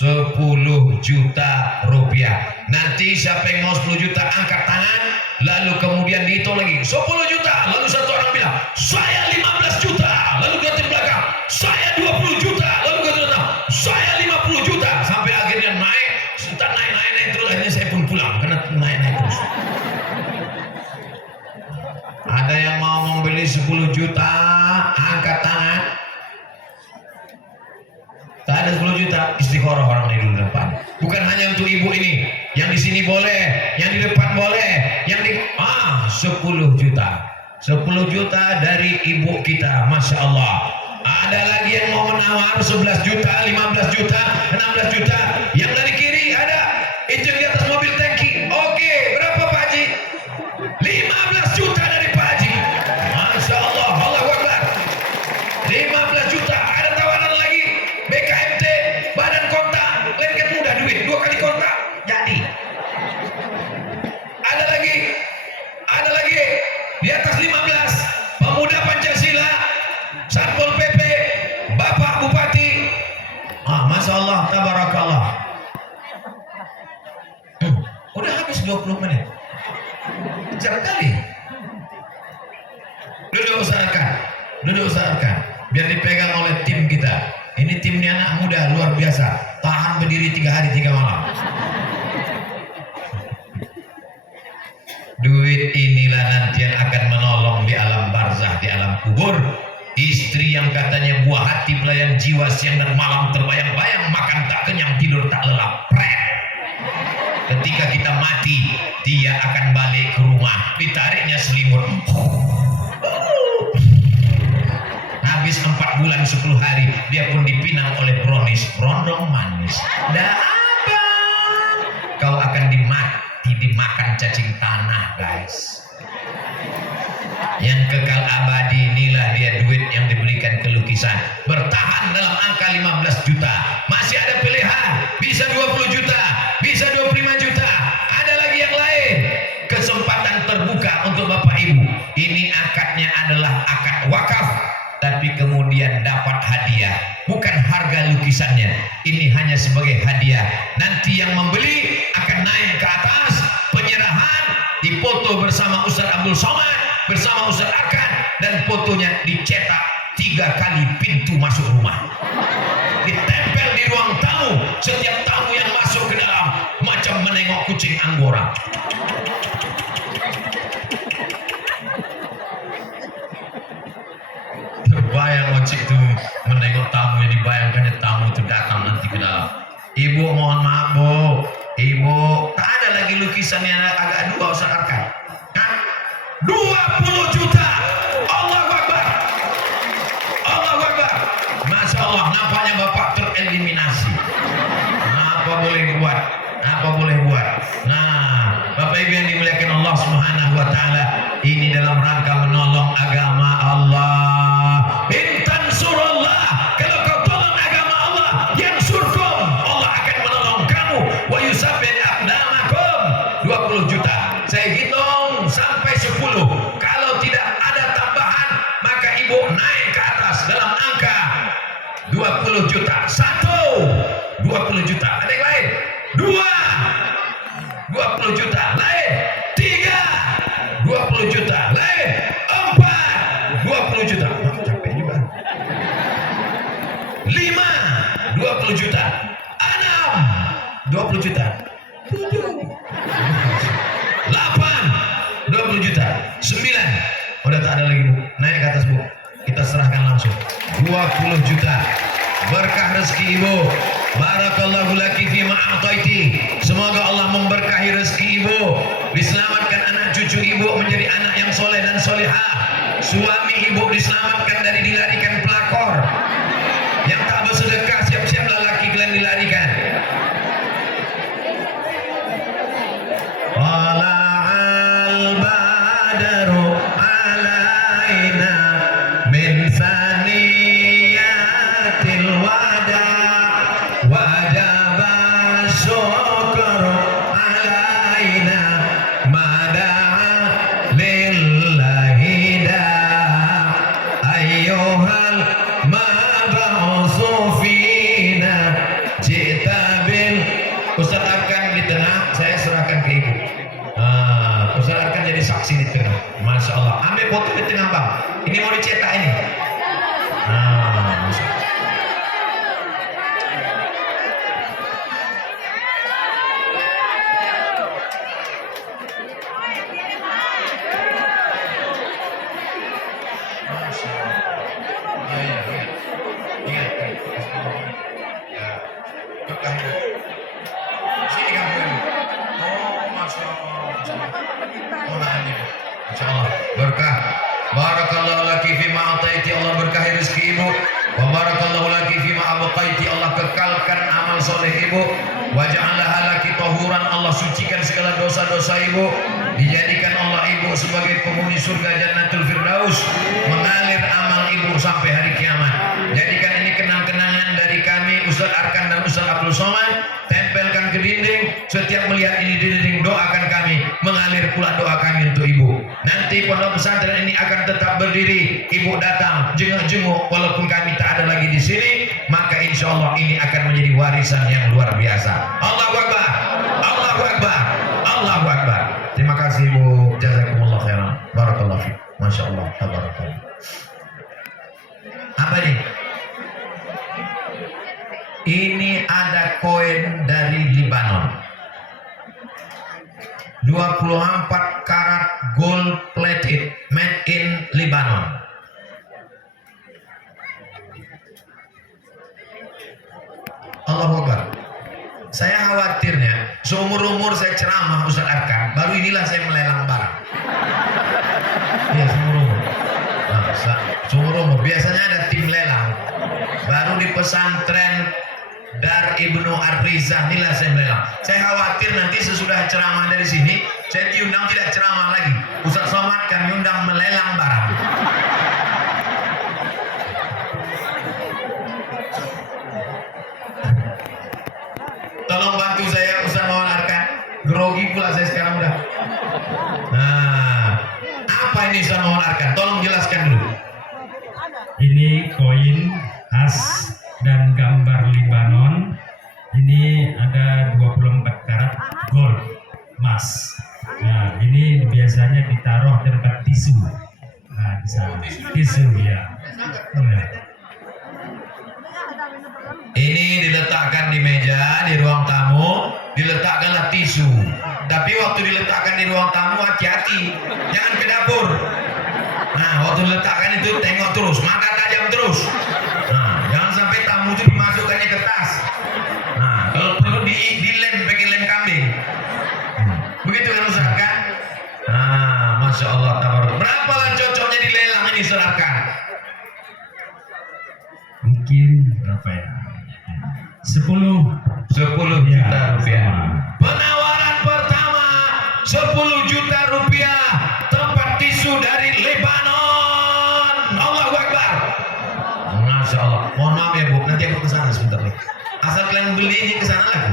10 juta rupiah. Nanti siapa yang mau 10 juta angkat tangan, lalu kemudian dihitung lagi 10 juta, lalu satu orang bilang saya 15 juta, lalu ke belakang saya 20 juta, lalu ke belakang saya 50 juta, sampai akhirnya naik terus, akhirnya saya pun pulang karena naik terus. Ada yang mau membeli 10 juta angkat tangan? Tak ada 10 juta, istikharah orang di depan. Bukan hanya untuk ibu ini, yang di sini boleh, yang di depan boleh, yang di 10 juta. 10 juta dari ibu kita, Masya Allah. Ada lagi yang mau menawar 11 juta, 15 juta, 16 juta. Yang dari kiri ada, itu yang di atas mobil tangki. Oke, berapa Pak Haji? 15 juta dari Pak Haji. Masya Allah, Allahu Akbar. 15 juta. Ada tawaran lagi, BKMT, badan kontak, lengket mudah duit, 2 kali kontak jadi. Ada lagi di atas 15, pemuda Pancasila, Satpol PP, Bapak Bupati. Masya Allah, tabarakallah. Udah habis 20 menit. Kejar kali. Duduk usahakan biar dipegang oleh tim kita. Ini timnya anak muda luar biasa, tahan berdiri 3 hari 3 malam. Duit inilah nanti yang akan menolong di alam barzah, di alam kubur. Istri yang katanya buah hati, pelayan jiwa, siang dan malam terbayang-bayang, makan tak kenyang, tidur tak lelap. Ketika kita mati, dia akan balik ke rumah, ditariknya selimut. Habis 4 bulan 10 hari, dia pun dipinang oleh brownies, brondong manis. Dah abang, kau akan dimakan cacing tanah, guys. Yang kekal abadi inilah dia duit yang diberikan ke lukisan. Bertahan dalam angka 15 juta. Masih ada pilihan, bisa 20 juta, bisa 25 juta. Ada lagi yang lain. Kesempatan terbuka untuk Bapak Ibu. Ini akadnya adalah akad wakaf, tapi kemudian dapat hadiah, bukan harga lukisannya. Ini hanya sebagai hadiah. Nanti yang membeli akan naik ke atas, penyerahan, dipoto bersama Ustadz Abdul Somad, bersama Ustadz Arkan, dan fotonya dicetak 3 kali pintu masuk rumah, ditempel di ruang tamu. Setiap tamu yang masuk ke dalam macam menengok kucing Anggora. Terbayang ojek itu menengok tamu, yang dibayangkannya tamu itu datang nanti ke dalam. Ibu mohon maaf Bu, Ibu tak ada lagi lukisan yang agak dua Ustaz Arkan. 20 juta. Allahu Akbar. Allahu Akbar. Masya Allah, nampaknya Bapak tereliminasi. Apa boleh buat. Nah, Bapak Ibu yang dimuliakan Allah Subhanahu wa taala, ini dalam rangka menolong agama Allah. Intan surullah, kalau kau tolong agama Allah, yang surkum, Allah akan menolong kamu. Wa yusabbit aqdamakum. 20 juta. Saya hitung sampai 10. Kalau tidak ada tambahan, maka ibu naik ke atas dalam angka 20 juta. 1, 20 juta. Ada yang lain? 2, 20 juta. Lain? 3, 20 juta. Lain? 4, 20 juta. Capek juga. 5, 20 juta. 6, 20 juta. 7, 8, 20 juta. 9, udah tak ada lagi Bu, naik ke atas Bu, kita serahkan langsung 20 juta. Berkah rezeki Ibu. Barakallahu laki fima a'taiti. Semoga Allah memberkahi rezeki Ibu, diselamatkan anak anak cucu ibu menjadi anak yang soleh dan solehah. Suami ibu diselamatkan dari dilarikan pelakor. Yang tak bersedekah siap-siap lelaki kalian dilarikan. Tala'al badaru alaina min saniyatil wada wajaba syukru alaina mada'a lillahi da ayyuhal mab'usu fina jita bil. Ustaz akan di tengah, saya serahkan ke ibu. Ustaz akan jadi saksi di tengah. Masya Allah. Ambil foto di tengah bang. Ini mau dicetak ini. Masya Allah. Berkah. Barakallahu laki fima ataiti, Allah berkahi rezeki ibu. Wa barakallahu laki fima abqaiti, Allah kekalkan amal soleh ibu. Wa ja'alaha laki tahuran, Allah sucikan segala dosa-dosa ibu. Dijadikan Allah ibu sebagai penghuni surga Jannatul Firdaus, mengalir amal ibu sampai hari kiamat. Jadikan ini kenang-kenangan dari kami Ustaz Arkan dan Ustaz Abdul Somad. Tempelkan ke dinding. Setiap melihat ini di dinding, doakan kami, mengalir pula doa kami untuk ibu. Nanti pondok pesantren ini akan tetap berdiri. Ibu datang jenguk-jenguk walaupun kami tak ada lagi di sini, maka insya Allah ini akan menjadi warisan yang luar biasa. Allahu Akbar, Allahu Akbar, Allahu Akbar. Terima kasih ibu, jazakumullah khairan. Barakallahu fiik. Masya Allah, tabarakallah. Apa ini? Ini ada koin dari Libanon, 24 karat gold plated, made in Lebanon. Allahu Akbar. Saya khawatirnya seumur-umur saya ceramah Ustaz Arkan, baru inilah saya melelang barang. Iya, seumur-umur. Seumur-umur biasanya ada tim lelang. Baru di pesantren Dar Ibnu Ar-Riza inilah saya melelang. Saya khawatir nanti sesudah ceramah dari sini, saya diundang tidak ceramah lagi. Ustaz Somad kami undang melelang barang. Tolong bantu saya Ustaz Mohon Arkan. Grogi pula saya sekarang udah. Nah, apa ini Ustaz Mohon Arkan? Tolong jelaskan dulu. Ini koin khas dan gambar Libanon. Ini ada 24 karat gold emas. Nah, ini biasanya ditaruh tempat tisu. Nah, di sana. Tisu ya. Ini diletakkan di meja di ruang tamu, diletakkanlah tisu. Tapi waktu diletakkan di ruang tamu hati-hati, jangan ke dapur. Nah, waktu diletakkan itu tengok terus, mata tajam terus. Nah, jangan sampai tamu itu dimasukkannya ke tas. Nah, kalau perlu dilem pakai lem kambing. Begitu kan Ustaz kan? Nah, Masya Allah, tabarak. Berapa lah cocoknya dilelang ini Ustaz Arkan? Mungkin berapa ya? 10 juta rupiah. Penawaran pertama 10 juta rupiah, tempat tisu dari Lebanon. Allahu Akbar. Masya Allah. Mohon maaf ya Bu, nanti aku kesana sebentar nih. Asal kalian beli ini kesana lagi.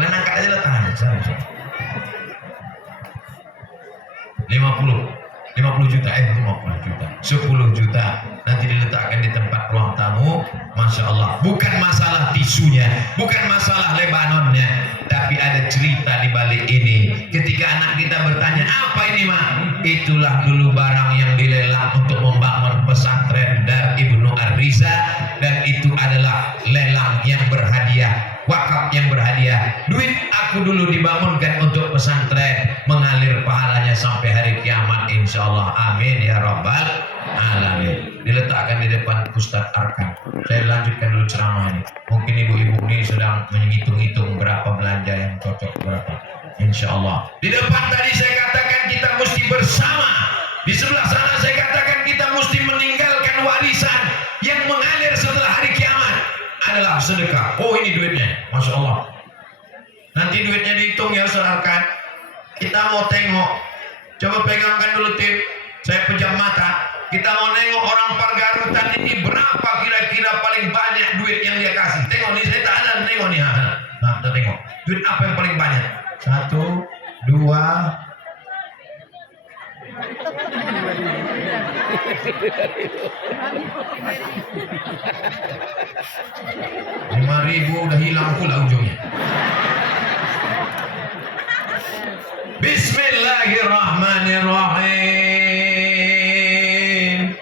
Kalian angkat aja lah tangannya. 50 juta, 50 juta, 10 juta nanti diletakkan di tempat ruang tamu. Masya Allah, bukan masalah tisunya, bukan masalah Lebanonnya, tapi ada cerita di balik ini. Ketika anak kita bertanya, apa ini Mak? Itulah dulu barang yang dilelang untuk membangun pesantren Dar Ibnu Ar-Riza, dan itu adalah lelang yang berhadiah, wakaf yang berhadiah. Duit aku dulu dibangunkan untuk pesantren, mengalir pahalanya sampai hari kiamat insyaallah. Amin ya rabbal alamin. Diletakkan di depan Ustaz Arkan. Saya lanjutkan dulu ceramah ini. Mungkin ibu-ibu ini sedang menghitung-hitung berapa belanja yang cocok berapa. Insya Allah. Di depan tadi saya katakan kita mesti bersama. Di sebelah sana saya katakan kita mesti meninggalkan warisan yang mengalir setelah hari kiamat adalah sedekah. Oh ini duitnya, Masya Allah. Nanti duitnya dihitung ya saudara. Kita mau tengok. Coba pegangkan dulu tim. Saya pejam mata. Kita mau nengok orang Pargarutan ini berapa kira-kira paling banyak duit yang dia kasih. Tengok nih, saya tak ada nengok nih. Nah, kita tengok. Duit apa yang paling banyak? 1, 2, 5.000 udah hilang pula ujungnya. Bismillahirrahmanirrahim.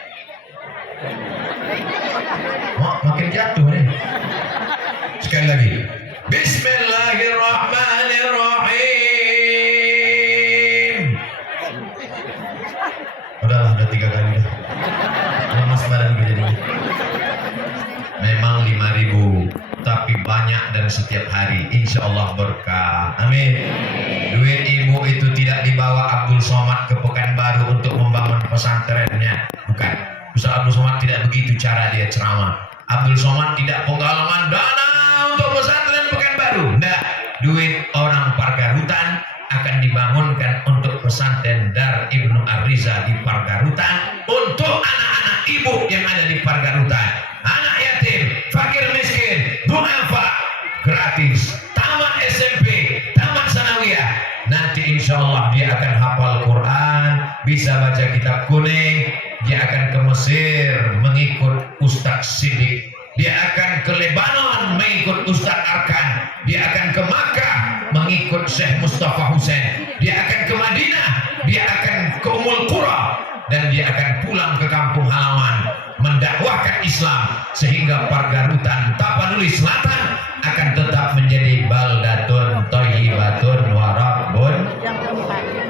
Oh, makin jatuh nih. Sekali lagi. Bismillahirrahmanirrahim. Udah 3 kali dah. Lemas badan gue jadi. Memang 5.000, tapi banyak dan setiap hari. Insya Allah berkah. Amin. Duit ibu itu tidak dibawa Abdul Somad ke Pekanbaru untuk membangun pesantrennya. Bukan. Ustaz Abdul Somad tidak begitu cara dia ceramah. Abdul Somad tidak penggalangan dana untuk pesantren Pekanbaru. Tidak. Duit orang Pargarutan akan dibangunkan untuk pesantren Dar Ibnu Ar-Riza di Pargarutan untuk anak-anak ibu yang ada di Pargarutan, anak yatim, fakir miskin, duafa, gratis, tamat SMP, tamat sanawiyah. Nanti insya Allah dia akan hafal Quran, bisa baca kitab kuning, dia akan ke Mesir mengikut Ustaz Sidik, dia akan ke Lebanon mengikut Ustaz Arkan, dia akan ke Makkah mengikut Syekh Mustafa Hussein, dia akan ke Madinah, dia akan ke Ummul Qura, dan dia akan pulang ke kampung halaman mendakwahkan Islam sehingga Pargarutan Tapanuli Selatan akan tetap menjadi baldatun thayyibatun wa rabbun.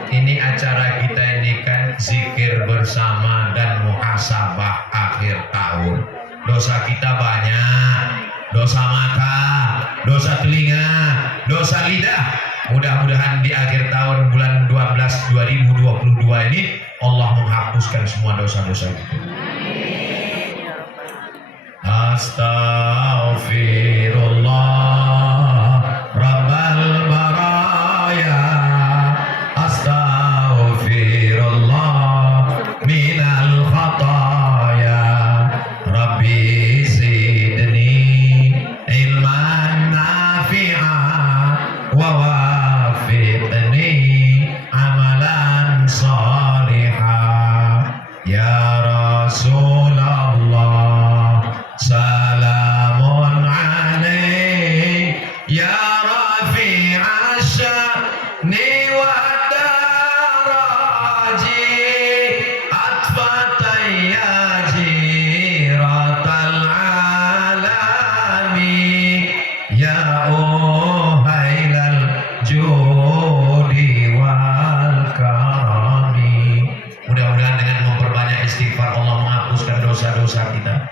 Ini acara kita ini kan zikir bersama dan muhasabah akhir tahun. Dosa kita banyak, dosa mata, dosa telinga, dosa lidah. Mudah-mudahan di akhir tahun bulan 12 2022 ini Allah menghapuskan semua dosa-dosa itu. Astaghfirullah Rabbal baraya, astaghfirullah minal khataya, Rabbi zidni ilman nafi'a wa wafiqni amalan salihah. Ya Rasulullah salamun alaik, ya rafi'a sya'ni wa daraji, atfatay ya jiratal alami, ya uhailal judi wal karami. Mudah-mudahan dengan memperbanyak istighfar Allah menghapuskan dosa-dosa kita.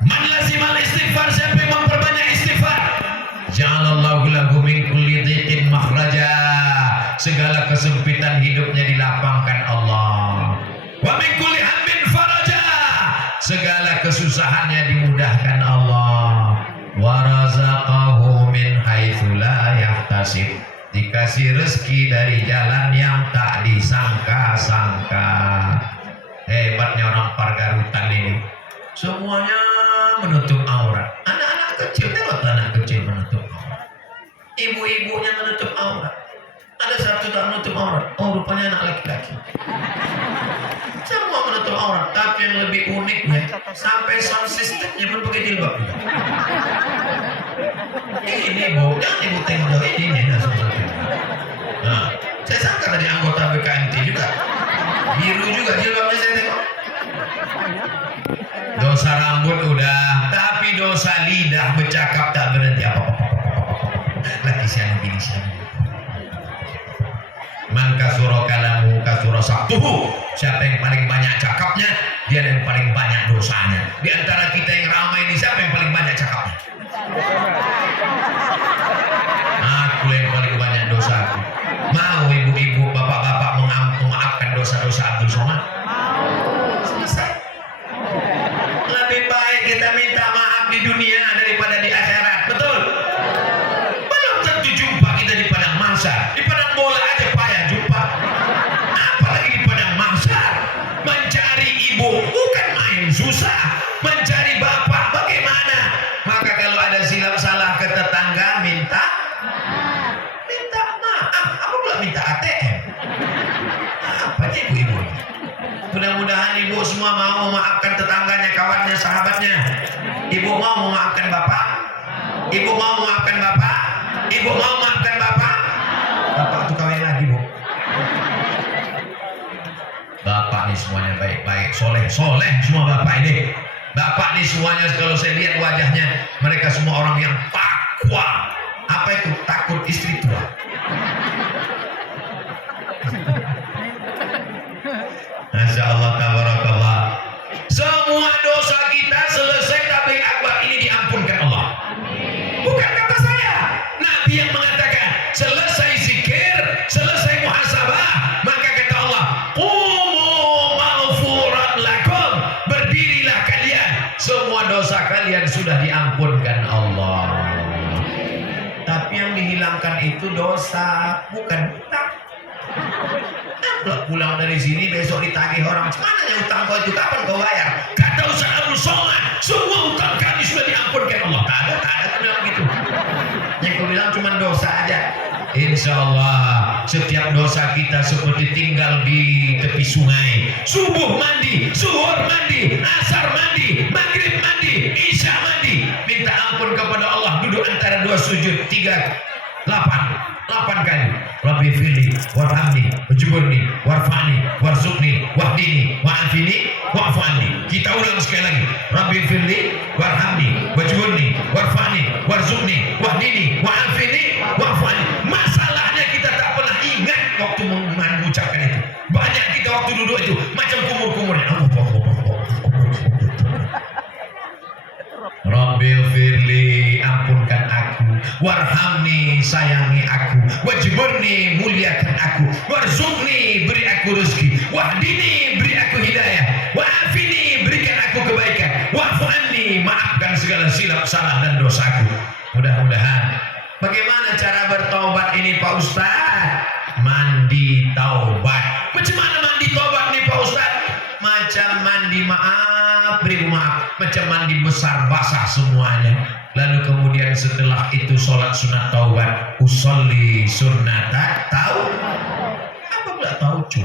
Man lazimal istighfar, siapa yang memperbanyak istighfar, ja'alallahu lahu min kulli dhiqin makhraja, segala kesempitan hidupnya dilapangkan Allah. Wa min kulli hammin faraja, segala kesusahannya dimudahkan Allah. Wa razaqahu min haitsu la yahtasib, dikasih rezeki dari jalan yang tak disangka-sangka. Hebatnya orang Pargarutan ini, semuanya menutup aurat. Anak-anak kecil, tengok anak kecil menutup aurat. Ibu-ibunya menutup aurat. Ada satu tak menutup aurat. Oh, rupanya anak laki-laki. Semua menutup aurat. Tapi yang lebih uniknya, sampai sound systemnya pun pakai jilbab. Ini bu, jangan ibu tengok ini satu-satu. Nah, saya sangka tadi anggota BKMT juga. Biru juga jilbabnya saya tengok. Dosa rambut udah, tapi dosa lidah bercakap tak berhenti apa-apa. Lagi siang begini siang. Man kasura kalamu kasura sabtuhu, siapa yang paling banyak cakapnya, dia yang paling banyak dosanya. Di antara kita yang ramai ini, siapa yang paling banyak cakapnya? Nah, susah mencari bapak, bagaimana? Maka kalau ada silap salah ke tetangga, minta maaf. Aku pula minta ATM. Apa nih ibu-ibu? Mudah-mudahan ibu semua mau memaafkan tetangganya, kawannya, sahabatnya. Ibu mau memaafkan bapak? Ibu mau memaafkan bapak? Ibu mau memaafkan bapak? Bapak tuh kawin lagi, Bu. Bapak nih semuanya baik-baik, soleh semua bapak ini. Bapak nih semuanya kalau saya lihat wajahnya, mereka semua orang yang takwa. Apa itu? Takut istri tua. Masya Allah, tabarakallah. Semua dosa kita selesai tabligh akbar ini diampunkan Allah. Bukan kata saya. Nabi yang mengatakan, selesai zikir, selesai muhasabah, maka kata Allah, qumu maghfuran lakum, berdirilah kalian, semua dosa kalian sudah diampunkan Allah. Tapi yang dihilangkan itu dosa, bukan hutang. Pulang dari sini besok ditagih orang, mana yang utang kau itu, kapan kau bayar? Kata Ustaz Abdul Somad, semua utang kami sudah diampunkan Allah. Tak ada aku bilang gitu. Yang kau bilang cuma dosa aja. Insya Allah setiap dosa kita seperti tinggal di tepi sungai. Subuh mandi, zuhur mandi, asar mandi, maghrib mandi, isya mandi. Minta ampun kepada Allah, duduk antara dua sujud, 8 kali. Rabbi firli warhamni wajburni warfani warzuqni wahdini wa'afini wa'afani. Kita ulang sekali lagi. Rabbi firli warhamni wajburni warfani warzuqni wahdini wa'afini wa'afani. Masalahnya kita tak pernah ingat waktu mengucapkan itu. Banyak kita waktu duduk itu macam kumur-kumurnya. Rabbil firli, ampunkan aku, warhamni, sayangi aku, wajburni, muliakan aku, warzuqni, beri aku rezeki, wahdini, beri aku hidayah, wa'afini, berikan aku kebaikan, wa'fu anni, maafkan segala silap salah dan dosaku. Mudah-mudahan. Bagaimana cara bertobat ini Pak Ustaz? Mandi taubat. Macam mana mandi taubat nih Pak Ustaz? Macam mandi maaf, beri maaf, macam mandi besar basah semuanya. Lalu kemudian setelah itu sholat sunat taubat, usolli sunnata tahu apa pula tahu cuy?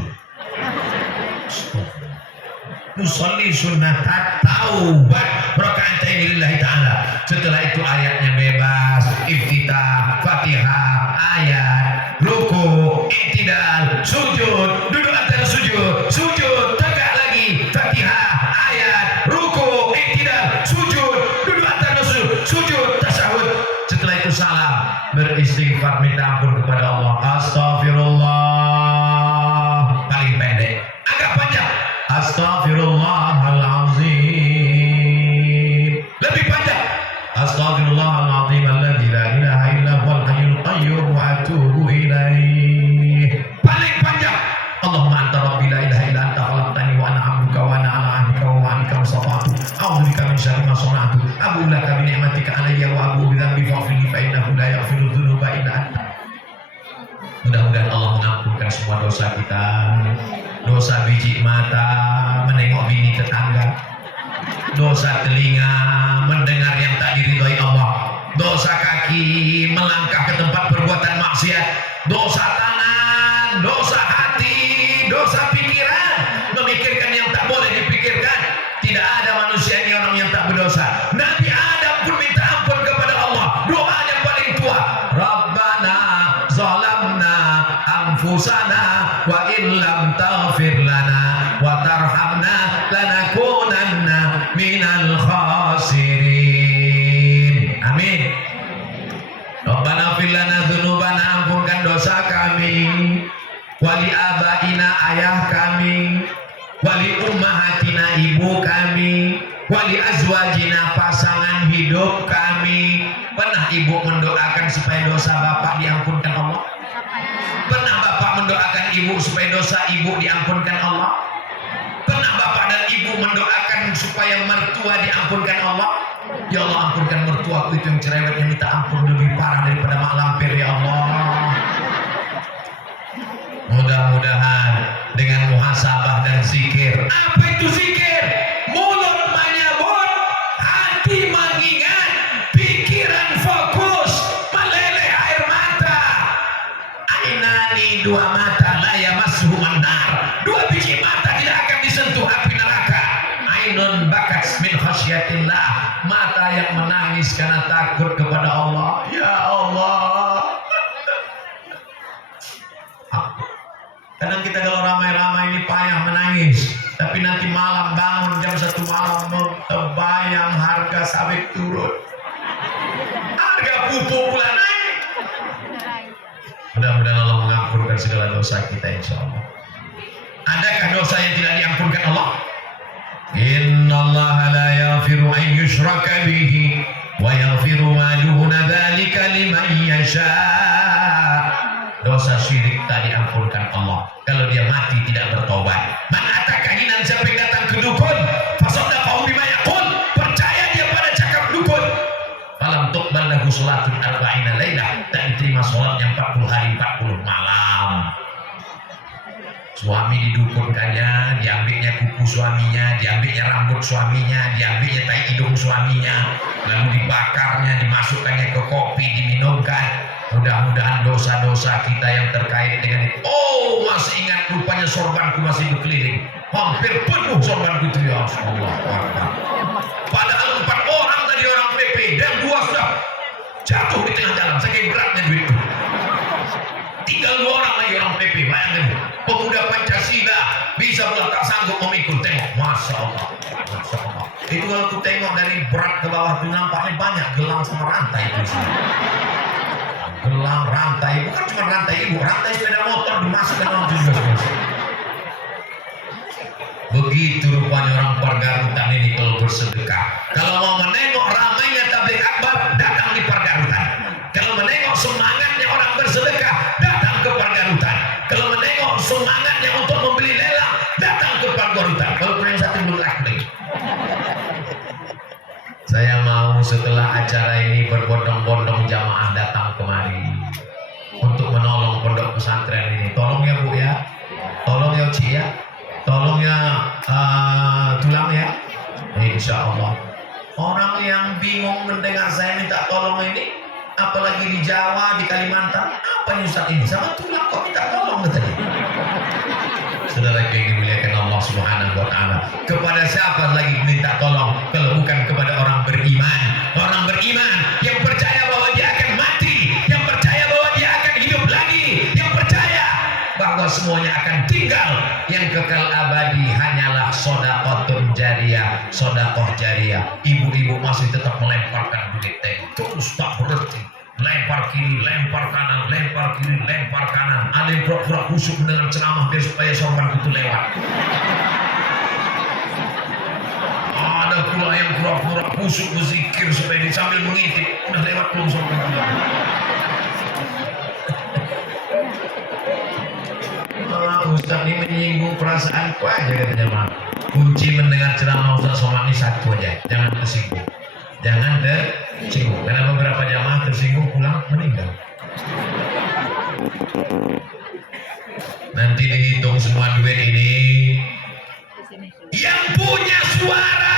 Usolli sunnata taubat raka'atain lillahi ta'ala. Setelah itu ayatnya bebas, iftitah, fatihah, ayat, ruku, i'tidal, sujud, duduk antara sujud, tegak lagi, fatihah, ayat, ruku, i'tidal, sujud, duduk antara sujud, tasyahud. Setelah itu salam, beristighfar, minta ampun kepada Allah. Astaghfirullah, paling pendek. Agak panjang, astaghfirullahalazim. Lebih panjang, astaghfirullahalazim alladzi la ilaha illa huwal hayyul qayyum wa atubu ilaih. Paling panjang, Allahumma anta rabbi la ilaha illa anta khalaqtani wa ana 'abduka wa ana 'ala ahdika wa wa'dika mastata'tu. A'udzu bika min syarri ma sana'tu. Abu'u laka bi ni'matika 'alayya wa abu'u bi dhanbi faghfir li fa innahu la yaghfiru dzunuba illa anta. Mudah-mudahan Allah mengampunkan semua dosa kita. Dosa biji mata menengok bini tetangga, dosa telinga mendengar yang tak diridhai Allah, dosa kaki melangkah ke tempat perbuatan maksiat, dosa tangan, dosa hati, dosa pikiran memikirkan yang tak boleh dipikirkan. Tidak ada manusia ini orang yang tak berdosa. Nabi Adam pun minta ampun kepada Allah. Doa yang paling tua, Rabbana zalamna anfusana wa illam taghfir lana wa tarhamna lanakunanna minal khasirin. Amin. Rabbana fir lana dzunubana, ampunkan dosa kami, wali abaina, ayah kami, wali ummahatina, ibu kami, wali azwajina, pasangan hidup kami. Pernah ibu mendoakan supaya dosa bapak diampunkan Allah? Pernah bapak mendoakan ibu supaya dosa ibu diampunkan Allah? Pernah bapak dan ibu mendoakan supaya mertua diampunkan Allah? Ya Allah, ampunkan mertuaku itu yang cerewet, yang minta ampun lebih parah daripada mak lampir, ya Allah. Mudah-mudahan dengan muhasabah dan zikir. Apa itu zikir? Mulut ainun bakat min khasyatillah, mata yang menangis karena takut kepada Allah. Ya Allah. Kadang kita kalau ramai-ramai ini payah menangis, tapi nanti malam bangun jam 1 malam terbayang harga sawit turun, harga pupuk pula naik. Mudah-mudahan Allah mengampunkan segala dosa kita, insya Allah. Adakah dosa yang tidak diampunkan Allah? Innallaha la yaghfiru an yushraka bihi wa yaghfiru ma duna dzalika liman yasha. Dosa syirik tak diampunkan Allah kalau dia mati tidak bertobat. Man ataka hinan, siapa yang datang ke dukun, fasaddaqahu bima yaqul, percaya dia pada cakap dukun, falam tuqbal lahu salatun arba'ina lailah, tak diterima salatnya 40 hari 40 malam. Suami didukunkannya, diambilnya kuku suaminya, diambilnya rambut suaminya, diambilnya tai hidung suaminya, lalu dibakarnya, dimasukkannya ke kopi, diminumkan. Mudah-mudahan dosa-dosa kita yang terkait dengan itu. Oh, masih ingat, rupanya sorbanku masih berkeliling, hampir penuh sorbanku itu, ya Allah. Padahal 4 orang tadi orang PP dan 2 sudah jatuh di tengah jalan, saking beratnya duitku. Tinggal 2 orang lagi orang PP, bayangkan. Pemuda Pancasila bisa pula tak sanggup memikul. Tengok, Masya Allah, Masya Allah. Itu kalau aku tengok dari berat ke bawah itu nampaknya banyak gelang sama rantai itu. Gelang, rantai, bukan cuma rantai ibu, rantai sepeda motor dimasukkan orang itu juga. Begitu rupanya orang Pargarutan ini kalau bersedekah. Kalau mau menengok ramainya tabligh akbar, datang di Pargarutan. Kalau menengok semangatnya orang bersedekah, datang ke Pargarutan. Kalau menengok semangatnya untuk membeli lelang, datang ke Pargarutan. Kalau yang satu belum lagi. Saya mau setelah acara ini berbondong-bondong jamaah datang kemari untuk menolong pondok pesantren ini. Tolong ya Bu ya, tolong ya Uci ya, tolong ya Tulang ya. Insya Allah. Orang yang bingung mendengar saya minta tolong ini, apalagi di Jawa, di Kalimantan, apa yang Ustaz ini? Sama Tulang kok minta tolong tadi. Saudara yang dimuliakan Allah Subhanahu wa Ta'ala, kepada siapa lagi minta tolong kalau bukan kepada orang beriman? Orang beriman yang percaya bahwa dia akan mati, yang percaya bahwa dia akan hidup lagi, yang percaya bahwa semuanya akan tinggal, yang kekal abadi hanyalah sedekahun jariyah, sedekah jariyah. Ibu-ibu masih tetap melemparkan duit terus tak berhenti. Lempar kiri, lempar kanan, lempar kiri, lempar kanan. Ada yang pura-pura kusuk dengan ceramah biar supaya sorban itu lewat. Ada pula yang pura-pura kusuk berzikir supaya dia sambil mengintip. Udah lewat belum sorban itu? Ustaz ini menyinggung perasaanku aja katanya, Mak. Kunci mendengar ceramah Ustaz Somad ini satu aja, jangan tersinggung. Jangan tersinggung, karena beberapa jamaah tersinggung pulang meninggal. Nanti dihitung semua duit ini. Yang punya suara,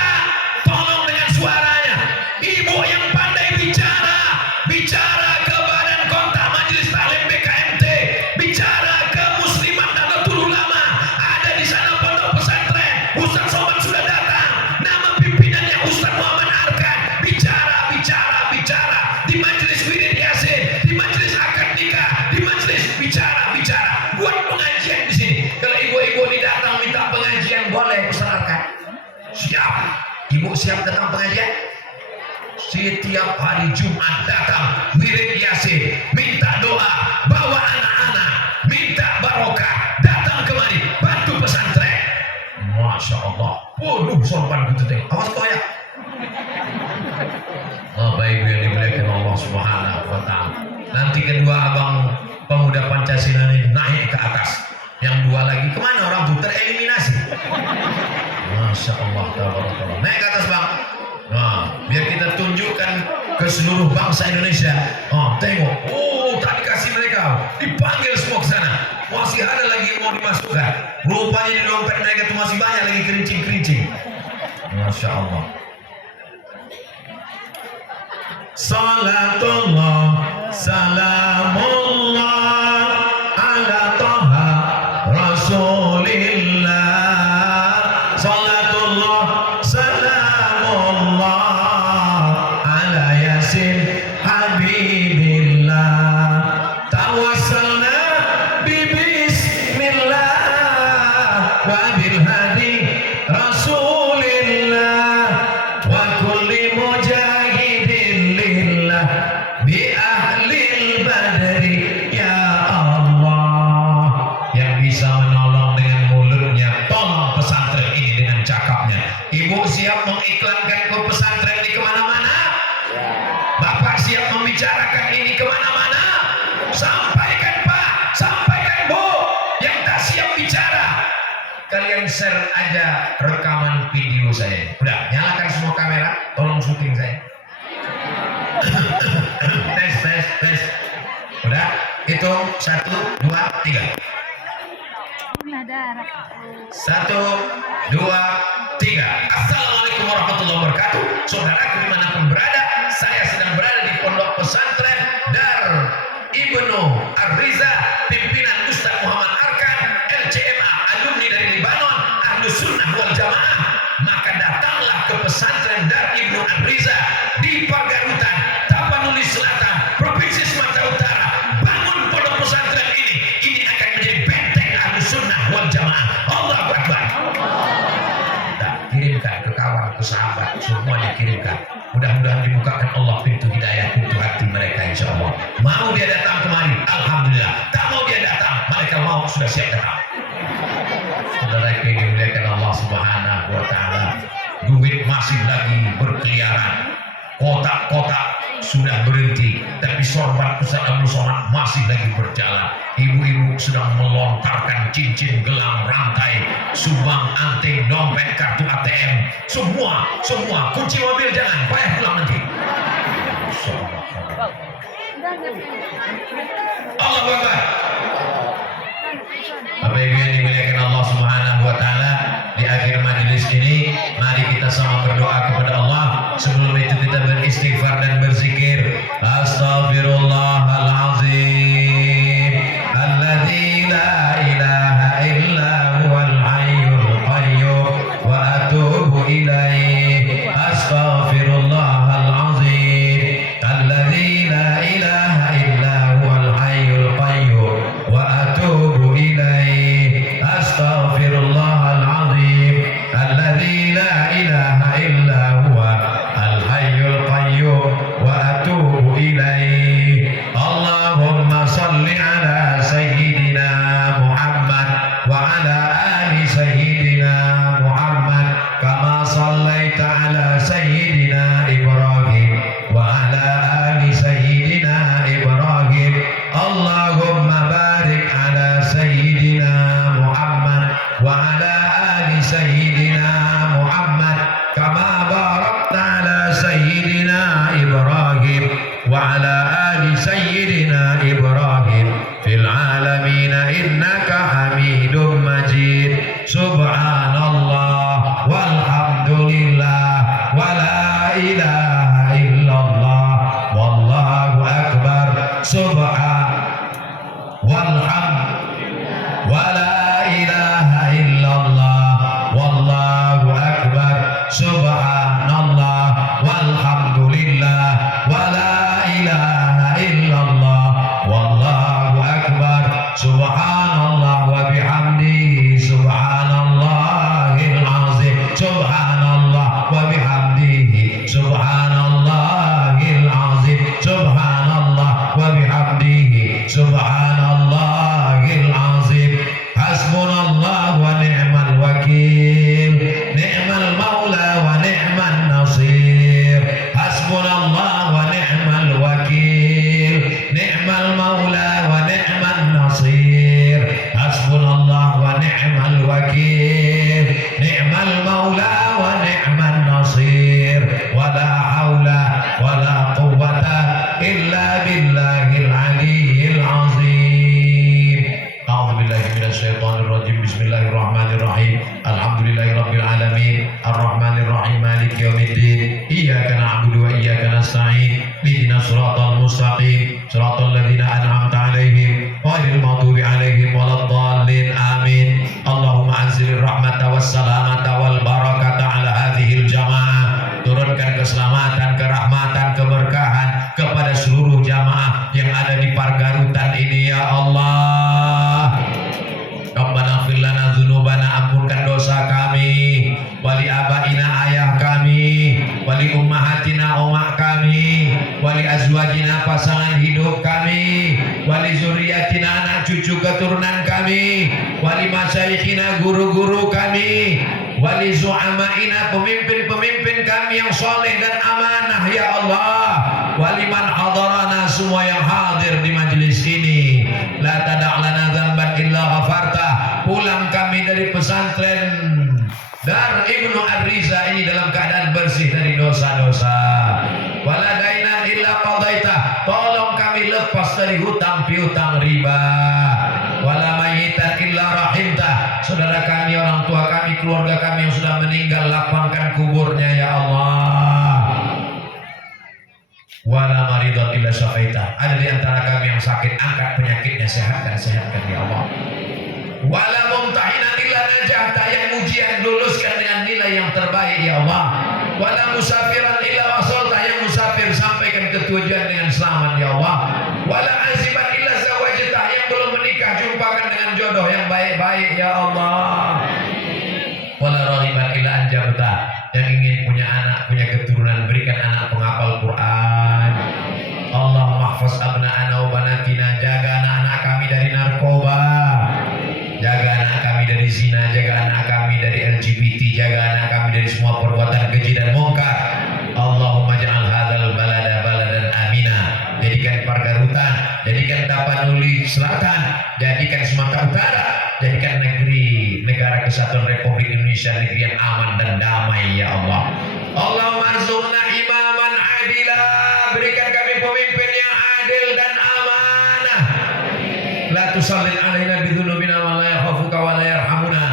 tolong dengan suaranya. Ibu yang pandai bicara, bicara ke Badan Kontak Majelis Taklim BKMT, bicara ke Muslimat Nahdlatul Ulama. Ada di sana pondok pesantren, Ustaz Somad sudah datang. Nama pimpinannya Ustaz Muhammad Arkan. Bicara di majelis wirid yasin, di majelis akad nikah, di majelis bicara buat pengajian di sini. Kalau ibu-ibu ini datang minta pengajian, boleh Ustaz Arkan. Siap, ibu siap datang pengajian? Setiap hari Jumat datang wirid yasin, minta doa, bawa anak-anak, minta barokah, datang kemari bantu pesantren. Masya Allah, waduh sorban gitu teh, awas kau ya. Bapak Ibu yang dimuliakan Allah Subhanahu wa Ta'ala. Nanti kedua abang pemuda Pancasila ini naik ke atas. Yang 2 lagi kemana orang itu? Tereliminasi. Masya Allah, tabarakallah. Naik ke atas bang. Nah, biar kita tunjukkan ke seluruh bangsa Indonesia. Oh, tengok. Oh, tak dikasih mereka. Dipanggil semua ke sana. Masih ada lagi yang mau dimasukkan. Rupanya di dompet mereka itu masih banyak lagi kerincing-kerincing. Masya Allah. Salatullah, salamullah ala taha rasulillah. Salatullah, Ibu siap mengiklankan ke pesantren di kemana-mana? Bapak siap membicarakan ini kemana-mana? Sampaikan Pak, sampaikan Bu. Yang tak siap bicara, kalian share aja rekaman video saya. Udah, nyalakan semua kamera, tolong syuting saya. tes. Udah, hitung 1, 2, 3. 1, 2, 3. Assalamualaikum warahmatullahi wabarakatuh. Saudaraku dimanapun berada, saya sedang berada di pondok pesantren Dar Ibnu Ar-Riza, pimpinan Ustaz Muhammad Arkan, LCMA, alumni dari Libanon, Ahlus Sunnah wal Jamaah. Maka datanglah ke pesantren Dar Ibnu Ar-Riza di Pagarutan, Tapanuli Selatan, Provinsi Sumatera Utara. Bangun pondok pesantren ini. Ini akan menjadi benteng Ahlus Sunnah wal Jamaah. Allahu Akbar. Kirimkan ke kawan, ke sahabat, semua dikirimkan. Mudah-mudahan dibukakan Allah pintu hidayah, pintu hati mereka, insya Allah. Mau dia datang kemari, alhamdulillah. Tak mau dia datang, mereka mau sudah siap datang. Saudara yang dimuliakan Allah Subhanahu wa Ta'ala, duit masih lagi berkeliaran, kotak-kotak sudah berhenti, tapi sorban Ustaz Abdul Somad masih lagi berjalan. Ibu-ibu sedang melontarkan cincin, gelang, rantai, sumbang, anting, dompet, kartu ATM, semua kunci mobil jangan, payah pulang nanti. Allah Akbar. Bapak Ibu yang dimuliakan Allah Subhanahu wa Ta'ala, di akhir majelis ini mari kita sama berdoa kepada Allah. Sebelum itu kita beristighfar dan berzikir. Astaghfirullahalazim alladzi la ilaha illa huwal hayyul qayyum wa atubu ilaihi. Astaghfirullahalazim alladzi la ilaha illa huwal hayyul qayyum wa atubu ilaihi. Astaghfirullahalazim alladzi la ilaha illa huwa al-hayyul qayyum wa atubu ilaihi. Allahumma salli ala sayyidina Muhammad wa ala ali sayyidina Muhammad kama sallaita ala sayyidina Ibrahim wa ala ali sayyidina Ibrahim. Allahumma barik ala sayyidina Muhammad wa ala ali sayyidina Muhammad kama barakta ala sayyidina Ibrahim wa ala ali sayyidina Ibrahim fil alamin innaka Hamidum Majid. Subhanallah walhamdulillah wa la ilaha illallah wallahu akbar. Walhamdulillah wa la ilaha illallah wallahu akbar. Subhanallah walhamdulillah wa la ilaha illallah wallahu akbar. Subhanallah wa bihamdihi subhanallahil azim. Subhanallah wa bihamdihi subhanallahil azim. Subhanallah wa bihamdihi subhanallahil azim. Hasbunallah wa ni'mal wakil, ni'mal maula wa ni'man nasir. Hasbunallah wa ni'mal wakil, ni'mal maula wa ni'man nasir. Hasbunallah wa ni'mal wakil, ni'mal maula wa ni'man nasir. Wala haula wala quwwata illa billahil aliyyil azim. A'udzu billahi minasyaitonir rajim. Bismillahirrahmanirrahim. Alhamdulillahirabbil alamin. Arrahmanir rahim. Maliki yaumiddin. Iyyaka na'budu wa iyyaka nasta'in. Ihdinas siratal mustaqim. Siratal ladzina an'amta 'alaihim ghairil maghdubi 'alaihim waladdallin. Amin. Allahumma anzilir rahmata was salamata wal barakata 'ala hadhil jamaah. Turunkan keselamatan, kerahmatan, keberkahan kepada seluruh jamaah yang ada di Pargarutan ini ya Allah. Rabbana ighfir lana dzunubana, ampunkan dosa kami, wali abaina ayah kami, wali ummahatina umak kami, wali azwajina pasangan hidup kami, wali zuriyatina anak cucu keturunan kami, wali masyayikhina guru-guru kami, wali zu'amaina, pemimpin-pemimpin kami yang soleh dan amanah ya Allah, waliman hadarana, semua yang hadir di majelis ini, la tada' lana dzamban illa ghafarta. Pulang kami dari pesantren Dar Ibnu Ar-Riza ini dalam keadaan bersih dari dosa-dosa. Wala dainan illa qadaita, tolong kami lepas dari hutang piutang riba. Wala mayyitan illa rahimta, saudara kami, orang tua kami, keluarga kami yang sudah meninggal, lapangkan kuburnya ya Allah. Wala maridun illa syafaita, ada di antara kami yang sakit, angkat penyakitnya, sehatkan ya Allah. Wala mumtahinan illa najahta, yang ujian luluskan dengan nilai yang terbaik ya Allah. Wala musafiran illa wasolta, yang musafir sampaikan ke tujuan dengan selamat ya Allah. Wala aziban illa zawajta, yang belum menikah jumpakan dengan jodoh yang baik-baik ya Allah. Wala raghiban illa anjabta, yang ingin punya anak, punya keturunan, berikan anak penghafal Quran. Allahumma mahfaz abna'ana wa banatina, jaga anak-anak kami dari narkoba, jaga anak kami dari zina, jaga anak kami dari LGBT, jaga anak kami dari semua perbuatan keji dan mungkar. Allahumma ja'al hadzal balada baladan amina, jadikan Pargarutan, jadikan Tapanuli Selatan, jadikan Sumatera Utara, jadikan negara kesatuan Republik Indonesia negeri yang aman dan damai ya Allah. Allahumma arzuqna imaman adila, berikan kami pemimpin yang adil dan amanah. La tusallil alaina bidzunubina wa la yakhafuka wa la yarhamuna,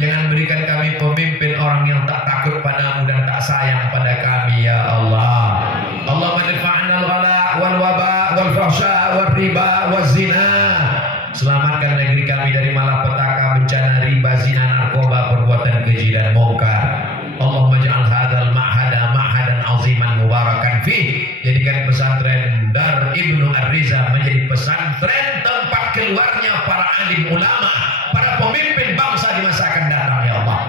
jangan berikan kami pemimpin orang yang tak takut padamu dan tak sayang pada kami ya Allah. Allahumma difa'na al-ghala wal waba wal fahsya wal riba wal zina, selamatkan negeri kami dari malapetaka, bencana riba, zina, narkoba, perbuatan keji dan mungkar. Allahumma ja'al hadzal ma'hada ma'hadan aziman mubarakan fi, jadikan pesantren Dar Ibnu Ar-Riza menjadi pesantren tempat keluarnya para alim ulama, para pemimpin bangsa di masa akan datang ya Allah.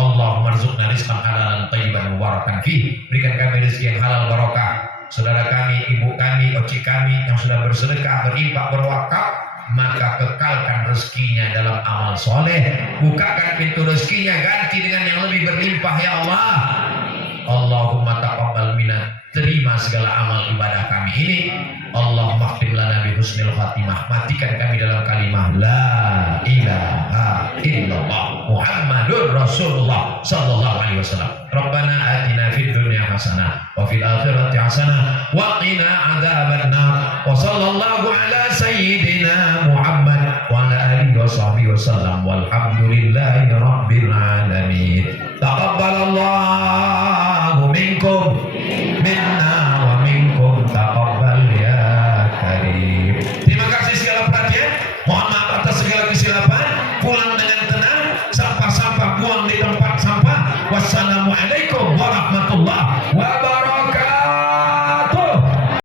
Allahumma rzuqna rizqan halalan thayyiban mubarakan fi, berikan kami rezeki yang halal barokah. Saudara kami, ibu kami, oci kami yang sudah bersedekah, berinfak, berwakaf, maka kekalkan rezekinya dalam amal soleh, bukakan pintu rezekinya, ganti dengan yang lebih berlimpah ya Allah. Allahumma taqabbal minna, terima segala amal ibadah kami ini. Allahumma khtim lana bi husnil khatimah, matikan kami dalam kalimah la ilaha illallah Muhammadur Rasulullah sallallahu alaihi wasallam. Rabbana atina fid dunya hasanah wa fil akhirati hasanah wa qina adzabannar. Wa sallallahu ala sayyidina Muhammad wa ala alihi wa sahbihi wasallam walhamdulillahi rabbil alamin. Taqabbalallahu minkum minna wa minkum taqabbal ya karim. Terima kasih segala perhatian. Mohon maaf atas segala kesilapan. Pulang dengan tenang, sampah-sampah buang di tempat sampah. Wassalamualaikum warahmatullahi wabarakatuh.